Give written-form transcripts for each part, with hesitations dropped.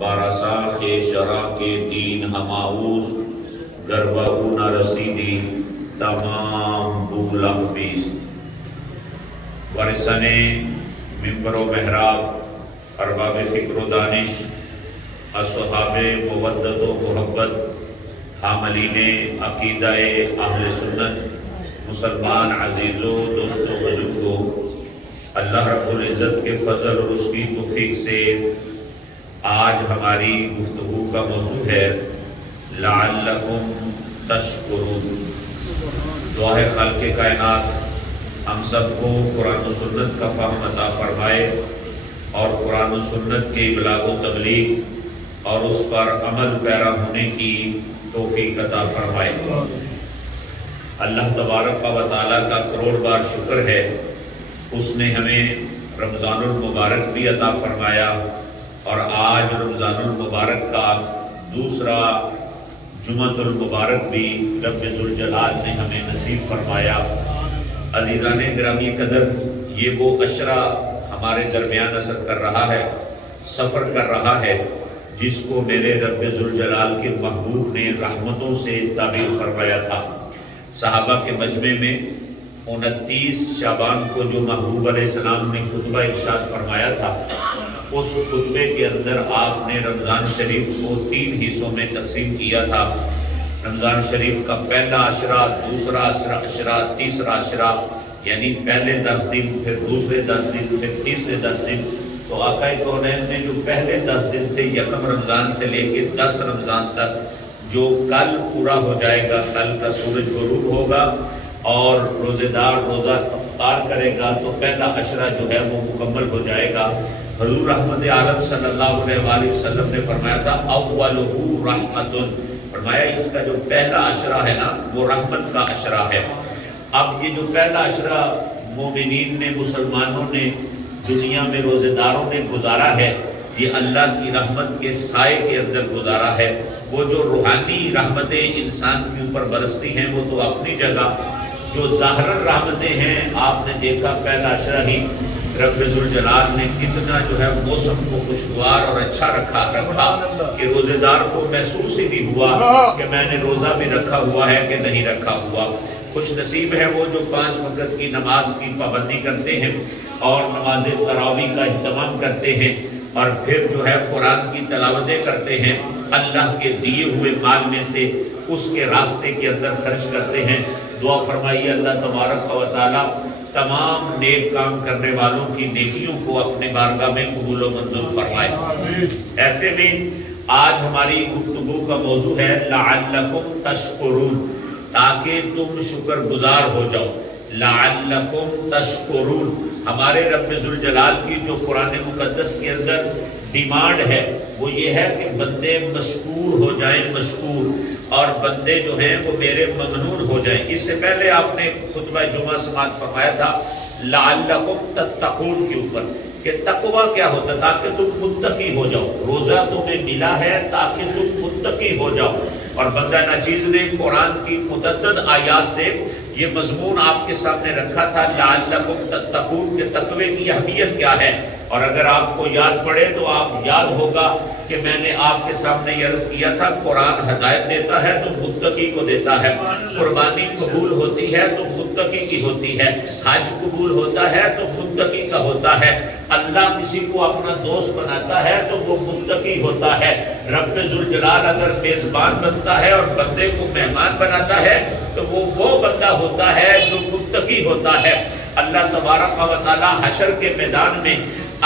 بارساخ شرع کے دین ہماؤس گربہ نہ رسیدی تمام بولم بیست ورثن ممبر و محراب ارباب فکر و دانش اصحاب مودت و محبت حاملین عقیدہ اہل سنت مسلمان عزیزوں دوستوں بزرگوں، اللہ رب العزت کے فضل اور اس کی توفیق سے آج ہماری گفتگو کا موضوع ہے لعلکم تشکرون۔ دعا ہے خالق کائنات ہم سب کو قرآن و سنت کا فہم عطا فرمائے اور قرآن و سنت کے ابلاغ و تبلیغ اور اس پر عمل پیرا ہونے کی توفیق عطا فرمائے۔ اللہ تبارک و تعالیٰ کا کروڑ بار شکر ہے، اس نے ہمیں رمضان المبارک بھی عطا فرمایا اور آج رمضان المبارک کا دوسرا جمعۃ المبارک بھی رب ذوالجلال نے ہمیں نصیب فرمایا۔ عزیزان گرامی قدر، یہ وہ عشرہ ہمارے درمیان اثر کر رہا ہے، سفر کر رہا ہے، جس کو میرے رب ذوالجلال کے محبوب نے رحمتوں سے تعبیر فرمایا تھا۔ صحابہ کے مجمع میں 29 شعبان کو جو محبوب علیہ السلام نے خطبہ ارشاد فرمایا تھا، اس خطبے کے اندر آپ نے رمضان شریف کو 3 حصوں میں تقسیم کیا تھا۔ رمضان شریف کا پہلا عشرہ، دوسرا عشرہ، تیسرا عشرہ، یعنی پہلے 10 دن، پھر دوسرے 10 دن، پھر تیسرے 10 دن۔ تو آقا کونین نے جو پہلے 10 دن تھے، یکم رمضان سے لے کے 10 رمضان تک، جو کل پورا ہو جائے گا، کل کا سورج غروب ہوگا اور روزے دار روزہ افطار کرے گا تو پہلا عشرہ جو ہے وہ مکمل ہو جائے گا۔ حضور رحمت عالم صلی اللہ علیہ وآلہ وسلم نے فرمایا تھا اولہ رحمت، فرمایا اس کا جو پہلا عشرہ ہے نا وہ رحمت کا عشرہ ہے۔ اب یہ جو پہلا عشرہ مومنین نے، مسلمانوں نے، دنیا میں روزے داروں نے گزارا ہے، یہ اللہ کی رحمت کے سائے کے اندر گزارا ہے۔ وہ جو روحانی رحمتیں انسان کے اوپر برستی ہیں وہ تو اپنی جگہ، جو ظاہراً رحمتیں ہیں آپ نے دیکھا پہلا عشرہ ہی رب ذوالجلال نے کتنا جو ہے موسم کو خوشگوار اور اچھا رکھا کہ روزے دار کو محسوس ہی نہیں ہوا کہ میں نے روزہ بھی رکھا ہوا ہے کہ نہیں رکھا ہوا۔ خوش نصیب ہے وہ جو 5 وقت کی نماز کی پابندی کرتے ہیں اور نماز تراویح کا اہتمام کرتے ہیں اور پھر جو ہے قرآن کی تلاوتیں کرتے ہیں، اللہ کے دیے ہوئے مال میں سے اس کے راستے کے اندر خرچ کرتے ہیں۔ دعا فرمائیے اللہ تبارک و تعالیٰ تمام نیک کام کرنے والوں کی نیکیوں کو اپنے بارگاہ میں قبول و منظور فرمائے۔ ایسے میں آج ہماری گفتگو کا موضوع ہے لعلکم تشکرون، تاکہ تم شکر گزار ہو جاؤ۔ لعلکم تشکرون، ہمارے رب ذوالجلال کی جو قرآن مقدس کے اندر ڈیمانڈ ہے وہ یہ ہے کہ بندے مشکور ہو جائیں، مشکور، اور بندے جو ہیں وہ میرے ممنون ہو جائیں۔ اس سے پہلے آپ نے خطبہ جمعہ سماعت فرمایا تھا لعلکم تتقون کے اوپر کہ تقوی کیا ہوتا ہے، تاکہ تم متقی ہو جاؤ۔ روزہ تمہیں ملا ہے تاکہ تم متقی ہو جاؤ۔ اور بندہ ناچیز نے قرآن کی متعدد آیات سے یہ مضمون آپ کے سامنے رکھا تھا لعلکم تتقون کہ تقوی کی اہمیت کیا ہے۔ اور اگر آپ کو یاد پڑے تو آپ یاد ہوگا کہ میں نے آپ کے سامنے یہ عرض کیا تھا قرآن ہدایت دیتا ہے تو متقی کو دیتا ہے، قربانی قبول ہوتی ہے تو متقی کی ہوتی ہے، حج قبول ہوتا ہے تو متقی کا ہوتا ہے، اللہ کسی کو اپنا دوست بناتا ہے تو وہ متقی ہوتا ہے۔ رب ذوالجلال اگر میزبان بنتا ہے اور بندے کو مہمان بناتا ہے تو وہ بندہ ہوتا ہے جو متقی ہوتا ہے۔ اللہ تبارک و تعالی حشر کے میدان میں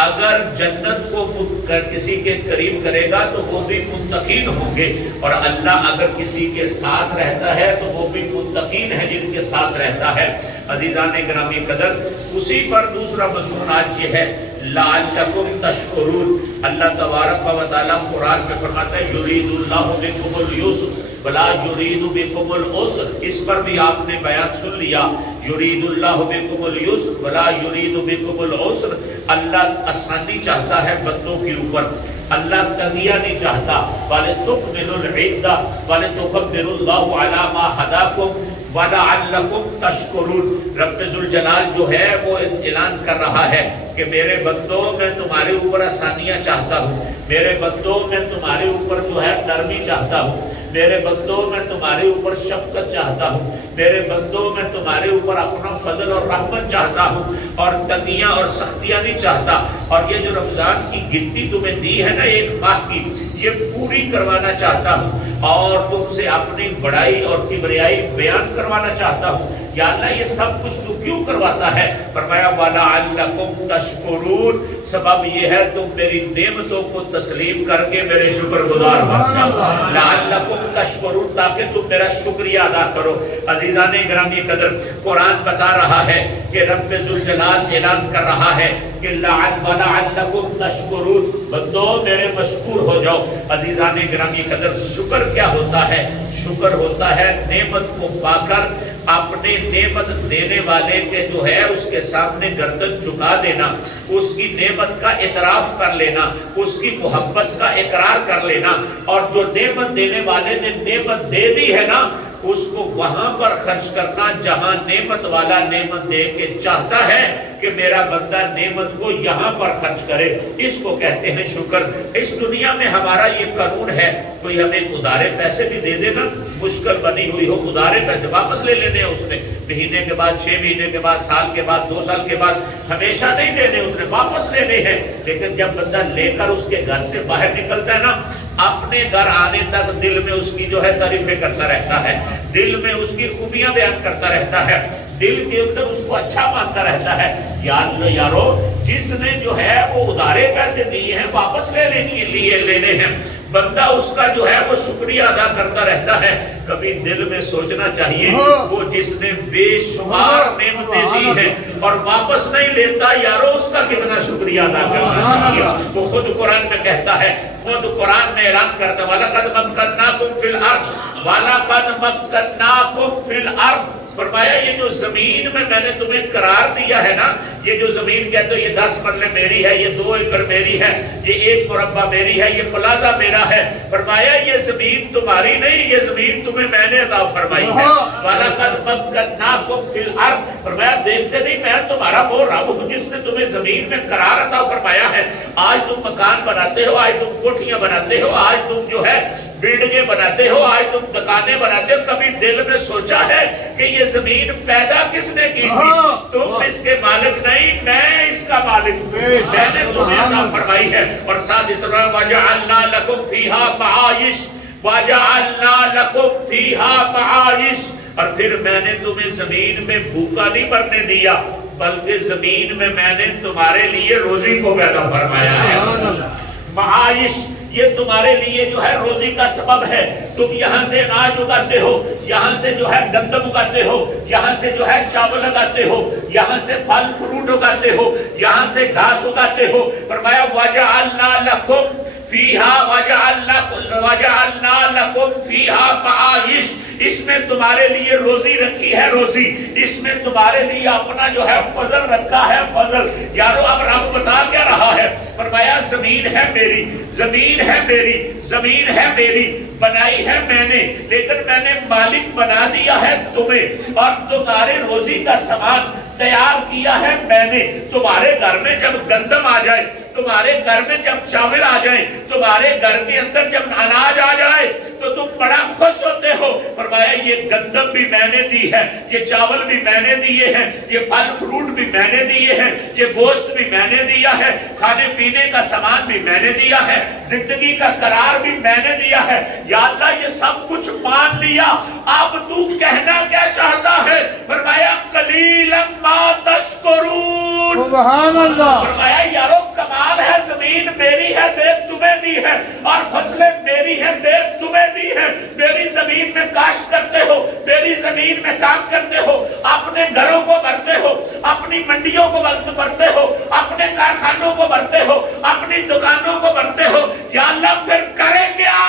اگر جنت کو کسی کے قریب کرے گا تو وہ بھی متقین ہوں گے، اور اللہ اگر کسی کے ساتھ رہتا ہے تو وہ بھی متقین ہے جن کے ساتھ رہتا ہے۔ عزیزان گرامی قدر، اسی پر دوسرا مضمون آج یہ ہے لعلکم تشکرون۔ اللہ تبارک و تعالی قرآن میں فرماتا ہے یرید اللہ بکم الیسر ولا یرید بکم العسر، اس پر بھی آپ نے بیان سن لیا، یرید اللہ بکم الیسر ولا یرید بکم العسر، اللہ آسانی چاہتا ہے بندوں کے اوپر، اللہ تنگیاں نہیں چاہتا۔ وَلِتُكْمِلُوا الْعِدَّةَ وَلِتُكَبِّرُوا اللَّهَ عَلَى مَا هَدَاكُمْ، وَلَعَلَّكُمْ تَشْكُرُونَ۔ رب ذوالجلال جو ہے وہ اعلان کر رہا ہے کہ میرے بندوں میں تمہارے اوپر آسانیاں چاہتا ہوں، میرے بندوں میں تمہارے اوپر جو ہے نرمی چاہتا ہوں، میرے بندوں میں تمہارے اوپر شفقت چاہتا ہوں، میرے بندوں میں تمہارے اوپر اپنا فضل اور رحمت چاہتا ہوں، اور تنگیاں اور سختیاں نہیں چاہتا۔ اور یہ جو رمضان کی گنتی تمہیں دی ہے نا ایک ماہ کی، یہ پوری کروانا چاہتا ہوں، اور تم سے اپنی بڑائی اور کبریائی بیان کروانا چاہتا ہوں۔ یا اللہ یہ سب کچھ تو کیوں کرواتا ہے؟ فرمایا وَلَعَلَّكُمْ تَشْكُرُونَ، سبب یہ ہے تم میری نعمتوں کو تسلیم کر کے میرے شکر گزار بن جاؤ۔ لَعَلَّكُمْ تَشْكُرُونَ، تاکہ تم میرا شکریہ ادا کرو۔ عزیزان گرامی قدر، قرآن بتا رہا ہے کہ رب ذوالجلال اعلان کر رہا ہے کہ وَلَعَلَّكُمْ تَشْكُرُونَ، بندو میرے مشکور ہو جاؤ۔ عزیزان گرامی قدر، شکر کیا ہوتا ہے؟ شکر ہوتا ہے نعمت کو پا کر اپنے نعمت دینے والے کے جو ہے اس کے سامنے گردن جھکا دینا، اس کی نعمت کا اعتراف کر لینا، اس کی محبت کا اقرار کر لینا، اور جو نعمت دینے والے نے نعمت دے دی ہے نا اس کو وہاں پر خرچ کرنا جہاں نعمت والا نعمت دے کے چاہتا ہے کہ میرا بندہ نعمت کو یہاں پر خرچ کرے، اس کو کہتے ہیں شکر۔ اس دنیا میں ہمارا یہ قانون ہے، کوئی ہمیں ادارے پیسے بھی دے دے نا، مشکل بنی ہوئی ہو، ادارے پیسے واپس لے لینے اس نے، مہینے کے بعد، 6 مہینے کے بعد، سال کے بعد، 2 سال کے بعد، ہمیشہ نہیں دینے اس نے، واپس لینے ہیں۔ لیکن جب بندہ لے کر اس کے گھر سے باہر نکلتا ہے نا، اپنے گھر آنے تک دل میں اس کی جو ہے تعریفیں کرتا رہتا ہے، دل میں اس کی خوبیاں بیان کرتا رہتا ہے، دل کے اندر اس کو اچھا مانتا رہتا ہے۔ یارو جس نے جو ہے وہ ادارے پیسے دیے ہیں واپس لینے ہیں، بندہ اس کا جو ہے وہ شکریہ ادا کرتا رہتا ہے۔ کبھی دل میں سوچنا چاہیے وہ جس نے بے شمار نعمتیں دی ہیں اور واپس نہیں لیتا، یارو اس کا کتنا شکریہ ادا کرنا چاہیے۔ وہ خود قرآن میں کہتا ہے، خود قرآن میں اعلان کرتا ہے وَلَقَدْ مَكَّنَّاكُمْ فِي الْأَرْضِ وَلَقَدْ مَكَّنَّاكُمْ فِي الْأَرْضِ۔ فرمایا یہ جو زمین میں نے تمہیں قرار دیا ہے نا، یہ جو زمین کہتے ہو یہ 10 مرلے میری ہے، یہ 2 ایکڑ میری ہے، یہ 1 مربع میری ہے، یہ پلازہ میرا ہے۔ فرمایا یہ زمین تمہاری نہیں، یہ زمین تمہیں میں نے عطا فرمائی ہے۔ وَلَقَدْ مَكَّنَّاكُمْ فِي الْأَرْضِ، فرمایا دیکھتے نہیں میں تمہارا وہ رب ہوں جس نے تمہیں زمین میں قرار عطا فرمایا ہے۔ آج تم مکان بناتے ہو، آج تم کوٹھیاں بناتے ہو، آج تم جو ہے بلڈنگیں بناتے ہو، آج تم دکانیں بناتے ہو۔ کبھی دل میں سوچا ہے کہ یہ زمین پیدا کس نے کی تھی؟ تم اس کے مالک نہیں، میں اس کا مالک ہوں، میں نے تمہیں عطا فرمائی ہے۔ اور ساتھ اس طرح وَجَعَلْنَا لَكُمْ فِيهَا مَعَائِشَ وَجَعَلْنَا لَكُمْ فِيهَا مَعَائِشَ، اور پھر میں نے تمہیں زمین میں بھوکا نہیں مرنے دیا، بلکہ زمین میں نے تمہارے لیے روزی کو پیدا فرمایا ہے۔ معائش یہ تمہارے لیے جو ہے روزی کا سبب ہے۔ تم یہاں سے اناج اگاتے ہو، یہاں سے جو ہے گندم اگاتے ہو، یہاں سے جو ہے چاول اگاتے ہو، یہاں سے پھل فروٹ اگاتے ہو، یہاں سے گھاس اگاتے ہو۔ فرمایا وَجَعَلْنَا لَكُمْ فِيهَا وَجَعَلْنَا لَكُمْ فِيهَا مَعَائِشَ، اس میں تمہارے لیے روزی رکھی ہے، روزی اس میں تمہارے لیے اپنا جو ہے فضل رکھا ہے، فضل۔ یارو اب رب بتا کیا رہا ہے؟ فرمایا زمین ہے میری، زمین ہے میری، زمین ہے میری، بنائی ہے میں نے، لیکن میں نے مالک بنا دیا ہے تمہیں، اور تمہارے روزی کا سامان تیار کیا ہے میں نے۔ تمہارے گھر میں جب گندم آ جائے، تمہارے گھر میں جب چاول آ جائیں، تمہارے گھر کے اندر جب اناج آ جائے تو تم بڑا خوش ہوتے ہو۔ فرمایا یہ گندم بھی میں نے دی ہے، یہ چاول بھی میں نے دیے ہیں، یہ پھل فروٹ بھی میں نے دیے ہیں، یہ گوشت بھی میں نے دیا ہے، کھانے پینے کا سامان بھی میں نے دیا ہے، زندگی کا قرار بھی میں نے دیا ہے۔ یا اللہ یہ سب کچھ مان لیا، اب تو کہنا کیا چاہتا ہے؟ فرمایا قلیلا ما تشکرون۔ سبحان اللہ۔ فرمایا یارو کمال ہے، زمین میری ہے، دیکھ تمہیں دی ہے، اور فصلیں میری ہیں، دیکھ تمہیں دی ہے۔ میری زمین میں کاشت کرتے ہو، میری زمین میں کام کرتے ہو، اپنے گھروں کو بھرتے ہو، اپنی منڈیوں کو بھرتے ہو، اپنے کارخانوں کو بھرتے ہو، اپنی دکانوں کو بھرتے ہو۔ یا اللہ پھر کرے کیا؟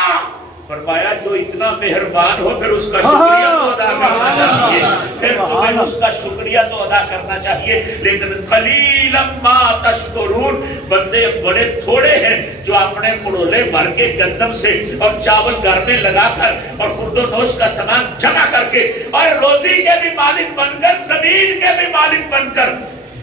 فرمایا جو اتنا مہربان ہو پھر اس کا شکریہ تو ادا کرنا چاہیے، پھر تمہیں اس کا شکریہ تو ادا کرنا چاہیے. لیکن قلیلا ما تشکرون، بندے بڑے تھوڑے ہیں جو اپنے پڑولے بھر کے گندم سے اور چاول گھر میں لگا کر اور خرد و نوش کا سامان جمع کر کے اور روزی کے بھی مالک بن کر زمین کے بھی مالک بن کر،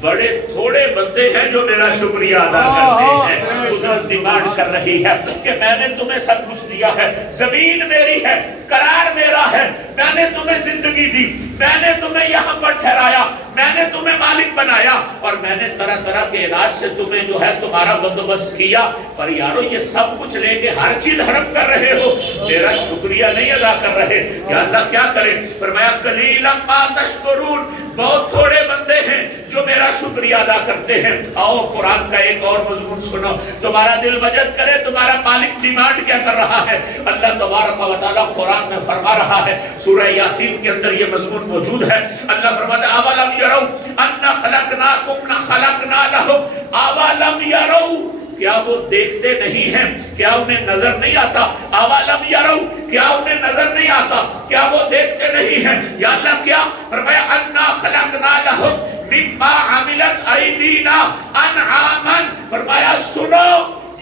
بڑے تھوڑے بندے ہیں جو میرا شکریہ ادا کرتے ہیں. قدرت ڈیمانڈ کر رہی ہے کہ میں نے تمہیں سب کچھ دیا ہے، زمین میری ہے، قرار میرا ہے، میں نے تمہیں زندگی دی، میں نے تمہیں یہاں پر ٹھہرایا، میں نے تمہیں مالک بنایا، اور میں نے طرح طرح کے علاج سے تمہیں جو ہے تمہارا بندوبست کیا. پر یارو یہ سب کچھ لے کے ہر چیز حرم کر رہے ہو، میرا شکریہ نہیں ادا کر رہے. یا اللہ کیا کرے؟ فرمایا قلیلا ما تشکرون، بہت تھوڑے بندے ہیں جو میرا شکریہ ادا کرتے ہیں. آؤ قرآن کا ایک اور مضمون سنو، تمہارا دل وجد کرے تمہارا مالک ڈیمانڈ کیا کر رہا ہے. اللہ تبارک و تعالیٰ قرآن میں فرما رہا ہے، سورہ یاسین کے اندر یہ مضمون موجود ہے. اللہ فرماتا ہے اولم یروا انا خلقناکم خلقنا لهم اولم یروا، کیا وہ دیکھتے نہیں ہیں؟ کیا انہیں نظر نہیں آتا؟ اولم یروا، کیا انہیں نظر نہیں آتا؟ کیا وہ دیکھتے نہیں ہیں؟ یا اللہ کیا؟ فرمایا انا خلقنا لهم مما عملت ایدینا انعاما، فرمایا سنو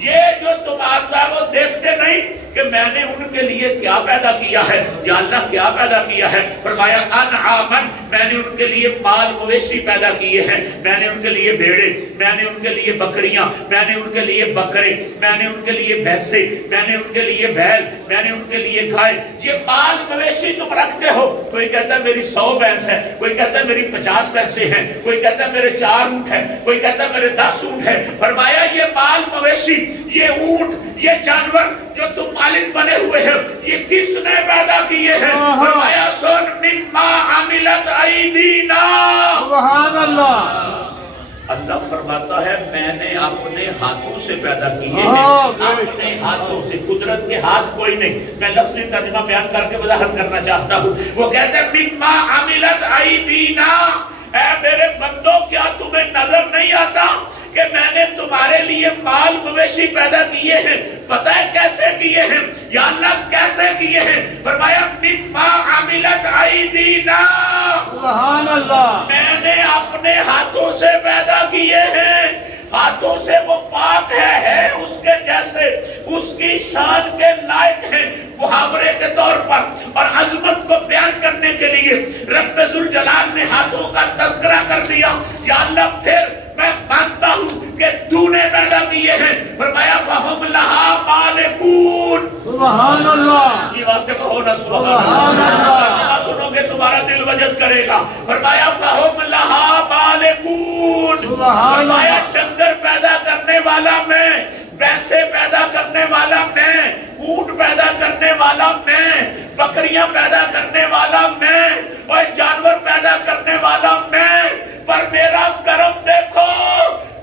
یہ جو تمہارا وہ دیکھتے نہیں کہ میں نے ان کے لیے کیا پیدا کیا ہے. یا اللہ کیا پیدا کیا ہے؟ فرمایا انعاما، میں نے ان کے لیے مال مویشی پیدا کیے ہیں، میں نے ان کے لیے بھیڑے، میں نے ان کے لیے بکریاں، میں نے ان کے لیے بکرے، میں نے ان کے لیے بھینسیں، میں نے ان کے لیے بیل، میں نے ان کے لیے گائے. یہ مال مویشی تم رکھتے ہو، کوئی کہتا ہے میری 100 بھینس ہے، کوئی کہتا ہے میری 50 بھینسیں ہیں، کوئی کہتا ہے میرے 4 اونٹ ہیں، کوئی کہتا ہے میرے 10 اونٹ ہیں. فرمایا یہ مال مویشی، یہ اونٹ، یہ جانور جو تم مالک بنے ہوئے ہیں، یہ کس نے پیدا کیے ہیں؟ فرمایا سن مما عملت ایدینا. سبحان اللہ. اللہ فرماتا ہے میں نے اپنے ہاتھوں سے پیدا کیے ہیں، اپنے ہاتھوں سے. قدرت کے ہاتھ کوئی نہیں. میں لفظی ترجمہ بیان کر کے وضاحت کرنا چاہتا ہوں. وہ کہتے ہیں مما عملت ایدینا، اے میرے بندو کیا تمہیں نظر نہیں آتا کہ میں نے تمہارے لیے مال مویشی پیدا کیے ہیں؟ پتہ ہے کیسے کیے ہیں؟ یا اللہ کیسے کیے ہیں؟ فرمایا مما عملت ایدینا، سبحان اللہ. میں نے اپنے ہاتھوں سے پیدا کیے ہیں. ہاتھوں سے وہ پاک ہے اس کے جیسے، اس کی شان کے لائق ہے. محاورے کے طور پر اور عظمت کو بیان کرنے کے لیے رب ذوالجلال نے ہاتھوں کا تذکرہ کر دیا. یا اللہ پھر میں مانتا ہوں کہ تو نے پیدا کیے ہیں. فرمایا فہم لہا مالکون. سبحان اللہ. یہ واسے کہو نا سبحان اللہ. سنو گے تمہارا دل وجد کرے گا. فرمایا فہم لہا مالکون. فرمایا ڈنگر پیدا کرنے والا میں، بھینسیں پیدا کرنے والا میں، اونٹ پیدا کرنے والا میں، بکریاں پیدا کرنے والا میں، اور جانور پیدا کرنے والا میں. پر میرا کرم دیکھو،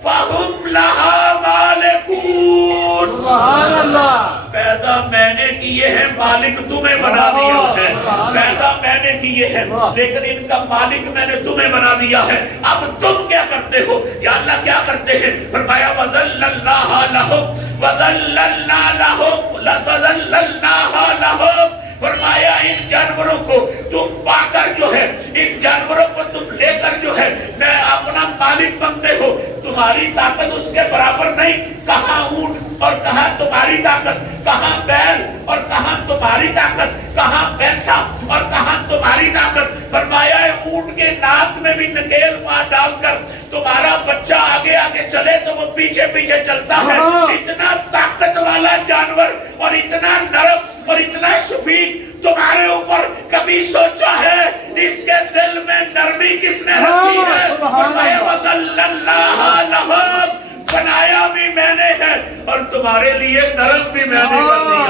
فَهُمْ لَهَا مَالِكُونَ. سبحان اللہ. پیدا میں نے کیے ہیں، مالک تمہیں بنا دیا ہے. پیدا میں نے کیے ہیں لیکن ان کا مالک میں نے تمہیں بنا دیا ہے. اب تم کیا کرتے ہو؟ یا اللہ کیا کرتے ہیں؟ فرمایا وَذَلَّلْنَاهَا لَهُمْ وَذَلَّلْنَا لَهُمْ لَذَلَّلْنَاهَا لَهُمْ. فرمایا ان جانوروں کو تم پا کر جو ہے، ان جانوروں کو تم لے کر جو ہے میں اپنا مالک بنتے ہو. تمہاری طاقت اس کے برابر نہیں. کہاں اونٹ اور کہاں تمہاری طاقت، کہاں بیل اور کہاں تمہاری طاقت، کہاں بھینسا اور کہاں تمہاری طاقت. فرمایا اونٹ کے ناک میں بھی نکیل مار ڈال کر تمہارا بچہ آگے آگے چلے تو وہ پیچھے پیچھے چلتا ہے. اتنا طاقت والا جانور اور اتنا نرم اور اتنا شفیق تمہارے اوپر کبھی سوچا ہے اس کے دل میں نرمی کس نے رکھی ہے؟ فرمایا وَذَلَّلْنَاهَا لَهُمْ، بنایا بھی میں نے ہے اور تمہارے لیے نرم بھی میں نے کر دیا.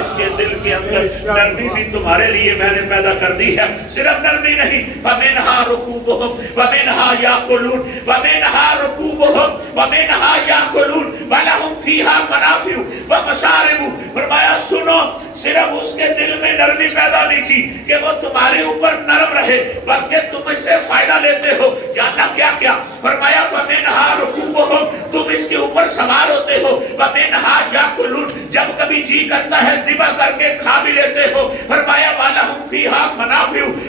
اس کے دل کے اندر نرمی بھی تمہارے لیے میں نے پیدا کر دی ہے. صرف نرمی نہیں، فَمِنْهَا رُكُوبُهُمْ وَمِنْهَا يَأْكُلُونَ وَمِنْهَا رُكُوبُهُمْ وَمِنْهَا يَأْكُلُونَ وَلَهُمْ فِيهَا مَنَافِعُ وَمَشَارِبُ. فرمایا سنو، صرف اس کے دل میں نرمی پیدا نہیں کی کہ وہ تمہارے اوپر نرم رہے بلکہ تم اس سے فائدہ لیتے ہو. یا اللہ کیا کیا؟ فرمایا فَمِنْهَا رُكُوبُهُمْ، تم اس کے اوپر سوار ہوتے ہو. وَمِنْهَا يَأْكُلُونَ، جب کبھی جی کرتا ہے ذبح کر کے کھا بھی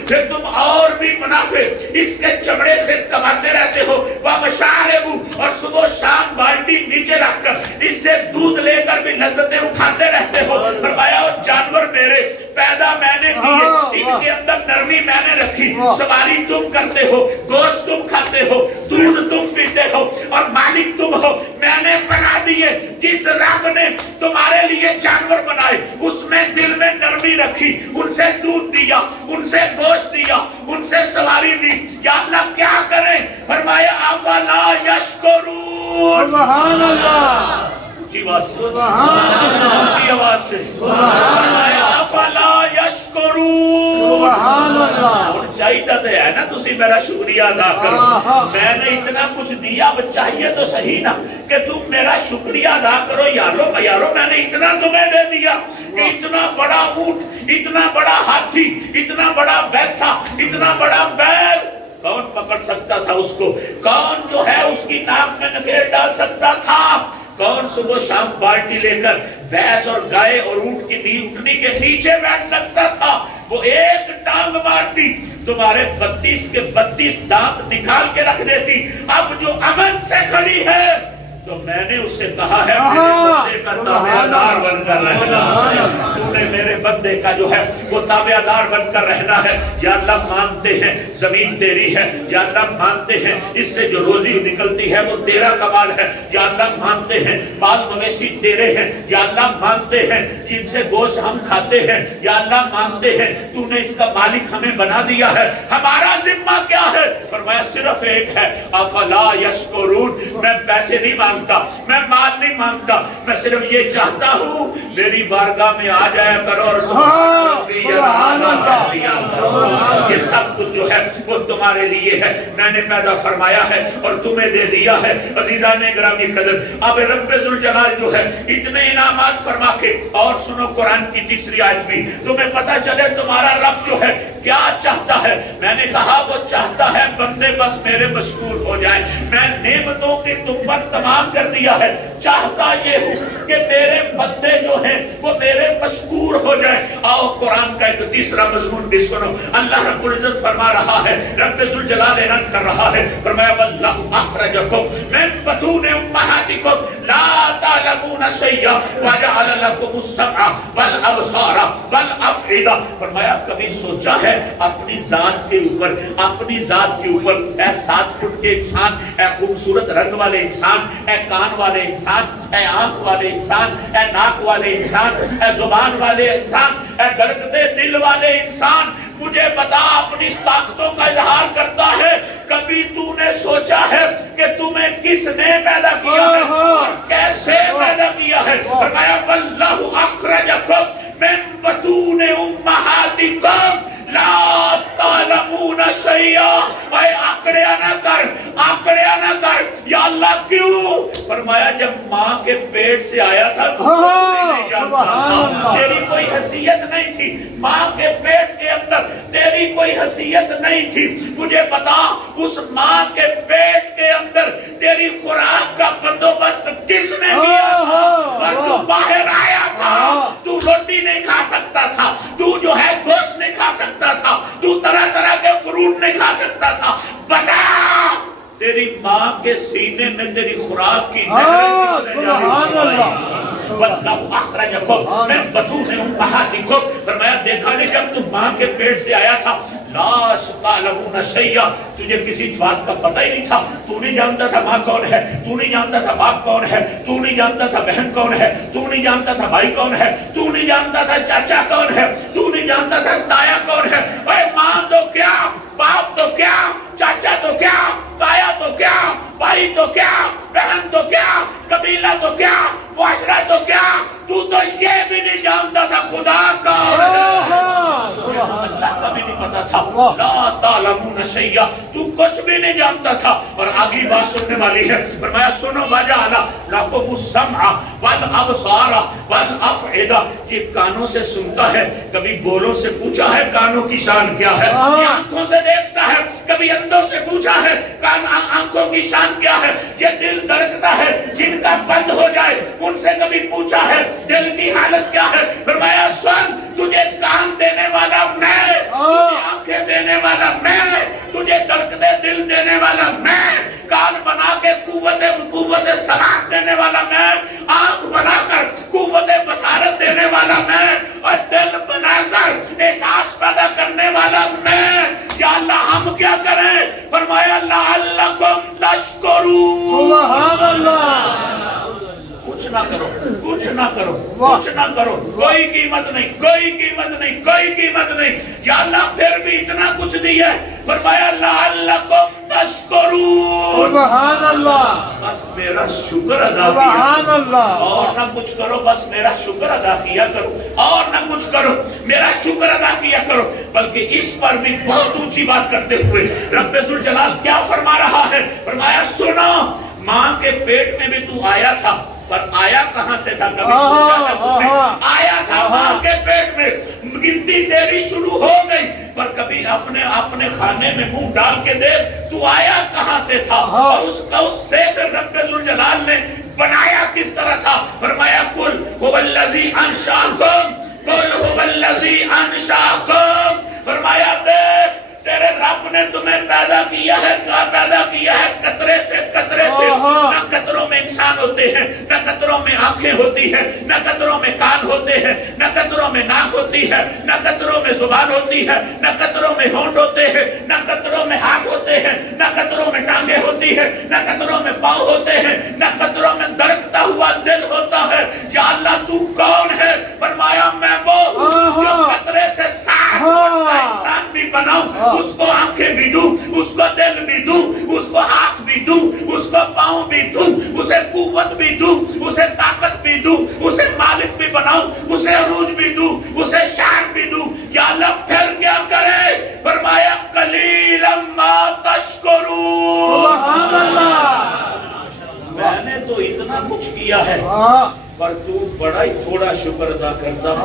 پھر تم اور بھی منافع اس کے چمڑے سے کماتے رہتے ہو، وَمَشَارِبُ، اور صبح شام بالٹی نیچے رکھ کر اس سے دودھ لے کر بھی لذتیں اٹھاتے رہتے ہو۔ فرمایا اور جانور میرے پیدا میں نے کیے، ان کے اندر نرمی میں نے رکھی، سواری تم کرتے ہو، گوشت تم کھاتے ہو، دودھ تم پیتے ہو، اور مالک تم ہو، میں نے بنا دیے۔ جس رب نے تمہارے لیے جانور بنائے اس میں دل میں نرمی رکھی، ان سے دودھ دیا، ان سے گوشت دیا، ان سے سواری دی، یا اللہ کیا کریں؟ فرمایا افلا یشکرون، سبحان اللہ، اونچی آواز سے، سبحان اللہ، اونچی آواز سے، فرمایا افلا یشکرون۔ سبحان اللہ، اور چاہیے تو ہے نا تسی میرا شکریہ ادا کرو، میں نے اتنا کچھ دیا، اب چاہیے تو صحیح نا کہ تم میرا شکریہ ادا کرو۔ یارو میں نے اتنا تمہیں دے دیا کہ اتنا بڑا اونٹ، اتنا بڑا ہاتھی، اتنا بڑا بیسا، اتنا بڑا بیل کون پکڑ سکتا تھا اس کو؟ کون جو ہے اس کی ناک میں نکیل ڈال سکتا تھا؟ کون صبح شام بالٹی لے کر بھینس اور گائے اور اونٹ کی اونٹنی کے پیچھے بیٹھ سکتا تھا؟ وہ ایک ٹانگ مارتی تمہارے 32 کے 32 دانت نکال کے رکھ دیتی۔ اب جو امن سے کھڑی ہے تو میں نے اس سے کہا ہے میرے بندے کا تابعدار بن کر رہنا ہے، تو نے میرے بندے کا جو ہے وہ تابعدار بن کر رہنا ہے۔ یا اللہ مانتے ہیں زمین تیری ہے، یا اللہ مانتے ہیں اس سے جو روزی نکلتی ہے وہ تیرا کمال ہے، یا اللہ مانتے ہیں مال مویشی تیرے ہیں، یا اللہ مانتے ہیں جن سے گوشت ہم کھاتے ہیں، یا اللہ مانتے ہیں تو نے اس کا مالک ہمیں بنا دیا ہے، ہمارا ذمہ کیا ہے؟ فرمایا صرف ایک ہے، افلا یشکرون۔ میں پیسے نہیں مانگتا، میں مال نہیں مانگتا، میں صرف یہ چاہتا ہوں میری بارگاہ میں آ جایا کرو اور سبحان اللہ، یہ سب کچھ جو ہے وہ تمہارے لیے ہے، میں نے پیدا فرمایا ہے اور تمہیں دے دیا ہے۔ عزیزان گرامی قدر، اب رب ذوالجلال جو ہے اتنے انعامات فرما کے، اور سنو قرآن کی تیسری آیت بھی تمہیں پتہ چلے تمہارا رب جو ہے کیا چاہتا ہے۔ میں نے کہا وہ چاہتا ہے بندے بس میرے مشکور ہو جائیں، میں نعمتوں کی تم پر تمام کر دیا ہے، چاہتا یہ ہوں کہ میرے بندے جو ہیں وہ میرے مشکور ہو جائیں۔ آؤ قرآن کا ایک تیسرا مضمون بھی سنو، اللہ رب العزت فرما رہا ہے، رب ذوالجلال اعلان کر رہا ہے، فرمایا واللہ اخرجکم من بطون امہاتکم لا تعلمون شیئا وجعل لکم السمع والابصار والافئدہ۔ فرمایا کبھی سوچا ہے اپنی ذات کے اوپر، اپنی ذات کے اوپر، اے 7 فٹ کے انسان، اے خوبصورت رنگ والے انسان، اے کان والے انسان، اے آنکھ والے انسان، اے ناک والے انسان، اے زبان والے انسان، اے دھڑکتے دل والے انسان، مجھے بتا اپنی طاقتوں کا اظہار کرتا ہے، کبھی تو نے سوچا ہے کہ تمہیں کس نے پیدا کیا ہے اور کیسے پیدا کیا ہے؟ فرمایا واللہ اخرجکم من بطون امہاتکم لا تعلمون شیئا۔ اے آکڑیا نہ کر، آکڑیا نہ کر، یا اللہ کیوں؟ فرمایا جب ماں کے پیٹ سے آیا تھا تو کچھ نہیں جانتا تھا، تیری کوئی حیثیت نہیں تھی، ماں کے پیٹ کے اندر تیری کوئی حیثیت نہیں تھی۔ مجھے بتا اس ماں کے پیٹ کے اندر تیری خوراک کا بندوبست کس نے کیا تھا؟ اور تو باہر آیا تھا تو روٹی نہیں کھا سکتا تھا، تو جو ہے گوشت نہیں کھا سکتا تھا، تو طرح طرح کے فروٹ نہیں کھا سکتا تھا، بتا تیری ماں کے سینے میں تیری خوراک کی نہریں کس نے جاری؟ وَاللَّهُ أَخْرَجَكُم مِّن بُطُونِ أُمَّهَاتِكُم۔ فرمایا دیکھا نہیں جب تم ماں کے پیٹ سے آیا تھا لا تعلمون شیئا، تجھے کسی بات کا پتہ ہی نہیں تھا، تو نہیں جانتا تھا ماں کون ہے، تو نہیں جانتا تھا باپ کون ہے، تو نہیں جانتا تھا بہن کون ہے، تو نہیں جانتا تھا بھائی کون ہے، تو نہیں جانتا تھا چاچا کون ہے، تو نہیں جانتا تھا تایا کون ہے۔ اے ماں تو کیا، باپ تو کیا، چاچا تو کیا، تایا تو کیا، بھائی تو کیا، بہن تو کیا، قبیلہ تو کیا، معاشرہ تو کیا، تو یہ بھی نہیں جانتا تھا خدا کا اللہ کا بھی نہیں پتا تھا۔ لا تعلمون شیئا، تو کچھ بھی نہیں جانتا تھا۔ اور اگلی بات سننے والی ہے، فرمایا سنو وجعل لکم السمع والابصار والافئدہ، یہ کانوں سے سنتا ہے، کبھی بولوں سے پوچھا ہے کانوں کی شان کیا ہے، یہ آنکھوں سے دیکھتا ہے، کبھی اندھوں سے پوچھا ہے آنکھوں کی شان کیا ہے، یہ دل دھڑکتا ہے جن کا بند ہو جائے ان سے کبھی پوچھا ہے دل کی حالت کیا ہے۔ فرمایا سن، تجھے کان دینے والا میں، تجھے آنکھیں دینے قوت سماعت دینے والا میں، آنکھ بنا کر قوت بصارت دینے والا میں، اور دل بنا کر احساس پیدا کرنے والا میں۔ یا اللہ ہم کیا کریں؟ فرمایا لعلکم تشکرون۔ سبحان اللہ، کچھ نہ کرو، کچھ نہ کرو، کچھ نہ کرو، کوئی قیمت نہیں، کوئی قیمت نہیں، کوئی قیمت نہیں۔ یا اللہ پھر بھی اتنا کچھ دیا ہے، فرمایا لعلکم تشکرون۔ سبحان اللہ، بس میرا شکر ادا کیا سبحان اللہ، اور نہ کچھ کرو، بس میرا شکر ادا کیا کرو، اور نہ کچھ کرو، میرا شکر ادا کیا کرو۔ بلکہ اس پر بھی بہت اونچی بات کرتے ہوئے رب ذوالجلال کیا فرما رہا ہے؟ فرمایا سنو، ماں کے پیٹ میں بھی تو آیا تھا، پر آیا کہاں سے تھا؟ کبھی سوچا تھا تم نے؟ آیا تھا ماں کے پیٹ میں، گنتی تیری شروع ہو گئی، پر کبھی اپنے خانے میں منہ ڈال کے دیکھ تو آیا کہاں سے تھا؟ اور اس سے پھر رب ذوالجلال نے بنایا کس طرح تھا؟ فرمایا قل هو الذی انشأکم، قل هو الذی انشأکم۔ فرمایا دیکھ تیرے رب نے تمہیں پیدا کیا ہے، کیا پیدا کیا ہے؟ قطرے سے، قطرے سے۔ نہ قطروں میں انسان ہوتے ہیں، نہ قطروں میں آنکھیں ہوتی ہیں، نہ قطروں میں کان ہوتے ہیں، نہ قطروں میں ناک ہوتی ہے، نہ قطروں میں زبان ہوتی ہے، نہ قطروں میں ہونٹ ہوتے ہیں، نہ قطروں میں ہاتھ ہوتے ہیں، نہ قطروں میں ٹانگیں ہوتی ہیں، نہ قطروں میں پاؤں ہوتے ہیں، نہ قطروں میں دھڑکتا ہوا دل ہوتا ہے۔ یا اللہ تو کون ہے؟ فرمایا میں وہ ہوں جو قطرے سے صاف انسان بھی بناؤں، اس کو آنکھیں بھی دوں، اس کو دل بھی دوں، اس کو ہاتھ بھی دوں، اس کو پاؤں بھی دوں، اسے قوت بھی دوں، اسے طاقت بھی دوں، اسے مالک بھی بناؤں، اسے عروج بھی دوں، اسے شان بھی دوں۔ یا اللہ پھر کیا کرے؟ فرمایا قلیلا ما تشکرون۔ سبحان اللہ، میں نے تو اتنا کچھ کیا ہے، پر تو بڑا ہی تھوڑا شکر ادا کرتا ہے،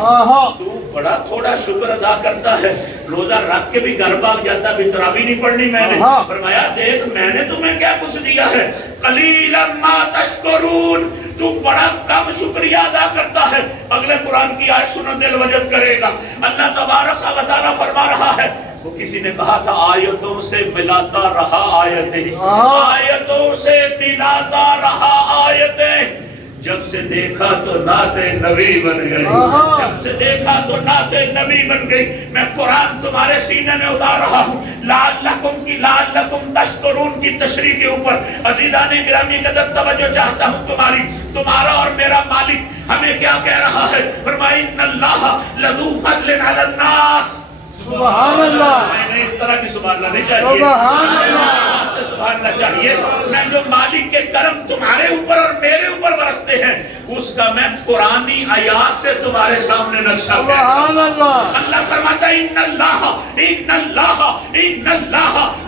تو بڑا تھوڑا شکر ادا کرتا ہے۔ روزہ رکھ کے بھی گھر بھاگ جاتا، بھی تراویح نہیں پڑھنی میں نے۔ فرمایا دیکھ میں نے تمہیں کیا کچھ دیا ہے، قلیلا ما تشکرون، تو بڑا کم شکریہ ادا کرتا ہے۔ اگلے قرآن کی آیت سنو دل وجد کرے گا، اللہ تبارک و تعالی فرما رہا ہے، وہ کسی نے کہا تھا آیتوں سے ملاتا رہا آیتیں، آیتوں سے ملاتا رہا آیتیں، جب سے دیکھا تو نعت نبی بن گئی، جب سے دیکھا تو نعت نبی بن گئی۔ میں قرآن تمہارے سینے میں اتار رہا ہوں، لعلکم کی لعلکم تشکرون کی تشریح کے اوپر۔ عزیزان گرامی قدر توجہ چاہتا ہوں تمہاری، تمہارا اور میرا مالک ہمیں کیا کہہ رہا ہے؟ فرمایا ان اللہ لذو فضل علی الناس۔ سبحان اللہ، میں اس طرح کی سبحان اللہ نہیں چاہیے، سبحان اللہ، سے سبحان اللہ چاہیے۔ میں جو مالک کے کرم تمہارے اوپر اور میرے اوپر برستے ہیں، اس کا میں قرآنی آیات سے تمہارے سامنے نقشہ سبحان اللہ۔ اللہ فرماتا ہے ان اللہ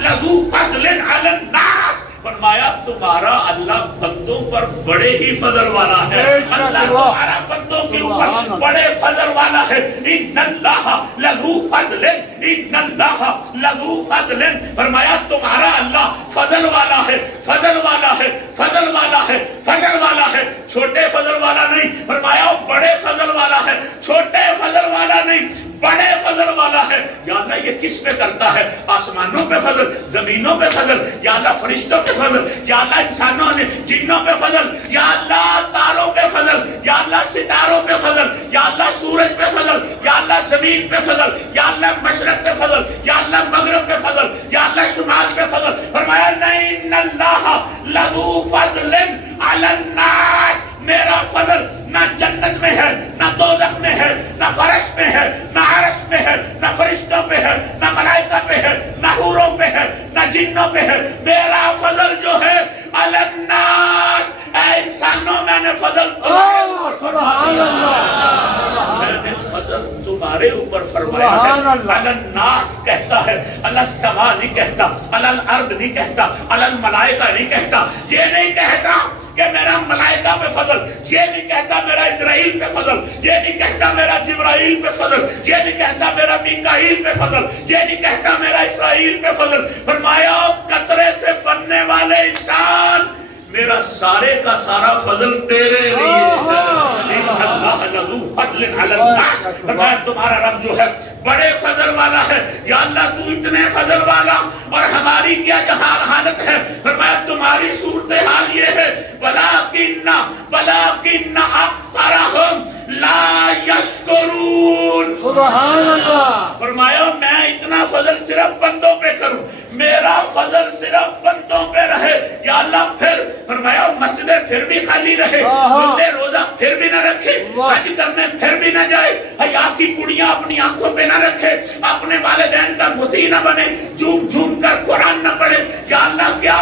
لذو فضل علی الناس۔ فرمایا تمہارا اللہ بندوں پر بڑے ہی فضل والا ہے، اللہ تمہارا بندوں کے اوپر بڑے فضل والا ہے۔ ان اللہ لذو فضل، ان اللہ لذو فضل، فرمایا تمہارا اللہ فضل والا ہے، فضل والا ہے، فضل والا ہے، فضل والا ہے، چھوٹے فضل والا نہیں، فرمایا بڑے فضل والا ہے، چھوٹے فضل والا نہیں، بڑے فضل والا ہے۔ یا اللہ یہ کس پہ کرتا ہے؟ آسمانوں پہ فضل، زمینوں پہ فضل، یا اللہ فرشتوں پہ فضل، یا اللہ انسانوں نے جنوں پہ فضل، یا اللہ تاروں پہ فضل، یا اللہ ستاروں پہ فضل، یا اللہ سورج پہ فضل، یا اللہ زمین پہ فضل، یا اللہ مشرق پہ فضل، یا اللہ مغرب پہ فضل، یا اللہ شمال پہ فضل۔ فرمایا نہیں ان اللہ لذو فضل علی الناس، میرا فضل نہ جنت میں ہے، نہ دوزخ میں ہے، نہ فرش میں ہے، نہ عرش میں ہے، نہ فرشتوں پہ ہے، نہ ملائکہ پہ ہے، نہ حوروں پہ ہے، نہ جنوں پہ ہے۔ میرا فضل جو ہے علی الناس، اے انسانوں میں نے فضل تمہارے اوپر فرمایا، میں نے فضل تمہارے اوپر فرمایا ہے۔ علی الناس کہتا ہے، علی السما نہیں کہتا، علی الارض نہیں کہتا، علی الملائکہ نہیں کہتا، یہ نہیں کہتا کہ میرا ملائکہ پہ فضل، یہ نہیں کہتا میرا اسرائیل پہ فضل، یہ نہیں کہتا میرا جبرائیل پہ فضل، یہ نہیں کہتا میرا میکائیل پہ فضل، یہ نہیں کہتا میرا اسرائیل پہ فضل۔ فرمایا قطرے سے بننے والے انسان میرا سارے کا سارا فضل تیرے لیے ہے۔ اللہ لذو فضل علی الناس، فرمایا تمہارا رب جو ہے بڑے فضل والا ہے۔ یا اللہ تو اتنے فضل والا، اور ہماری کیا جہال حالت ہے؟ فرمایا تمہاری صورتحال یہ ہے وَلَٰكِنَّ أَكْثَرَهُمْ لَا يَشْكُرُونَ۔ سبحان اللہ۔ فرمایا میں اتنا فضل صرف بندوں پہ کروں، میرا فضل صرف بندوں پہ رہے یا اللہ، پھر فرمایا مسجدیں پھر بھی خالی رہے، بندے روزہ پھر بھی نہ رکھے، حج کرنے پھر بھی نہ جائے، حیا کی پڑیاں اپنی آنکھوں پہ نہ رکھے، اپنے والدین کا مطیع نہ بنے، جھوم جھوم کر قرآن نہ پڑھے، یا اللہ کیا؟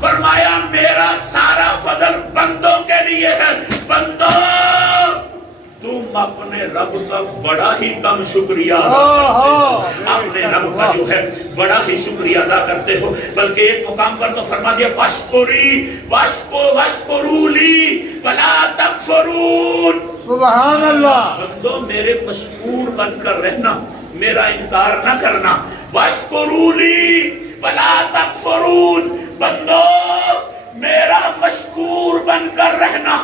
فرمایا میرا سارا فضل بندوں کے لیے ہے۔ بندوں تم اپنے رب کا بڑا ہی کم شکریہ ادا کرتے ہو، اپنے رب کا جو ہے بڑا ہی شکریہ ادا کرتے ہو، بلکہ ایک مقام پر تو فرما دیا وَاشْكُرُوا لِي وَلَا تَكْفُرُونَ۔ سبحان اللہ۔ بندو میرے مشکور بن کر رہنا، میرا انکار نہ کرنا۔ وَاشْكُرُوا لِي وَلَا تَكْفُرُونَ، بندو میرا مشکور بن کر رہنا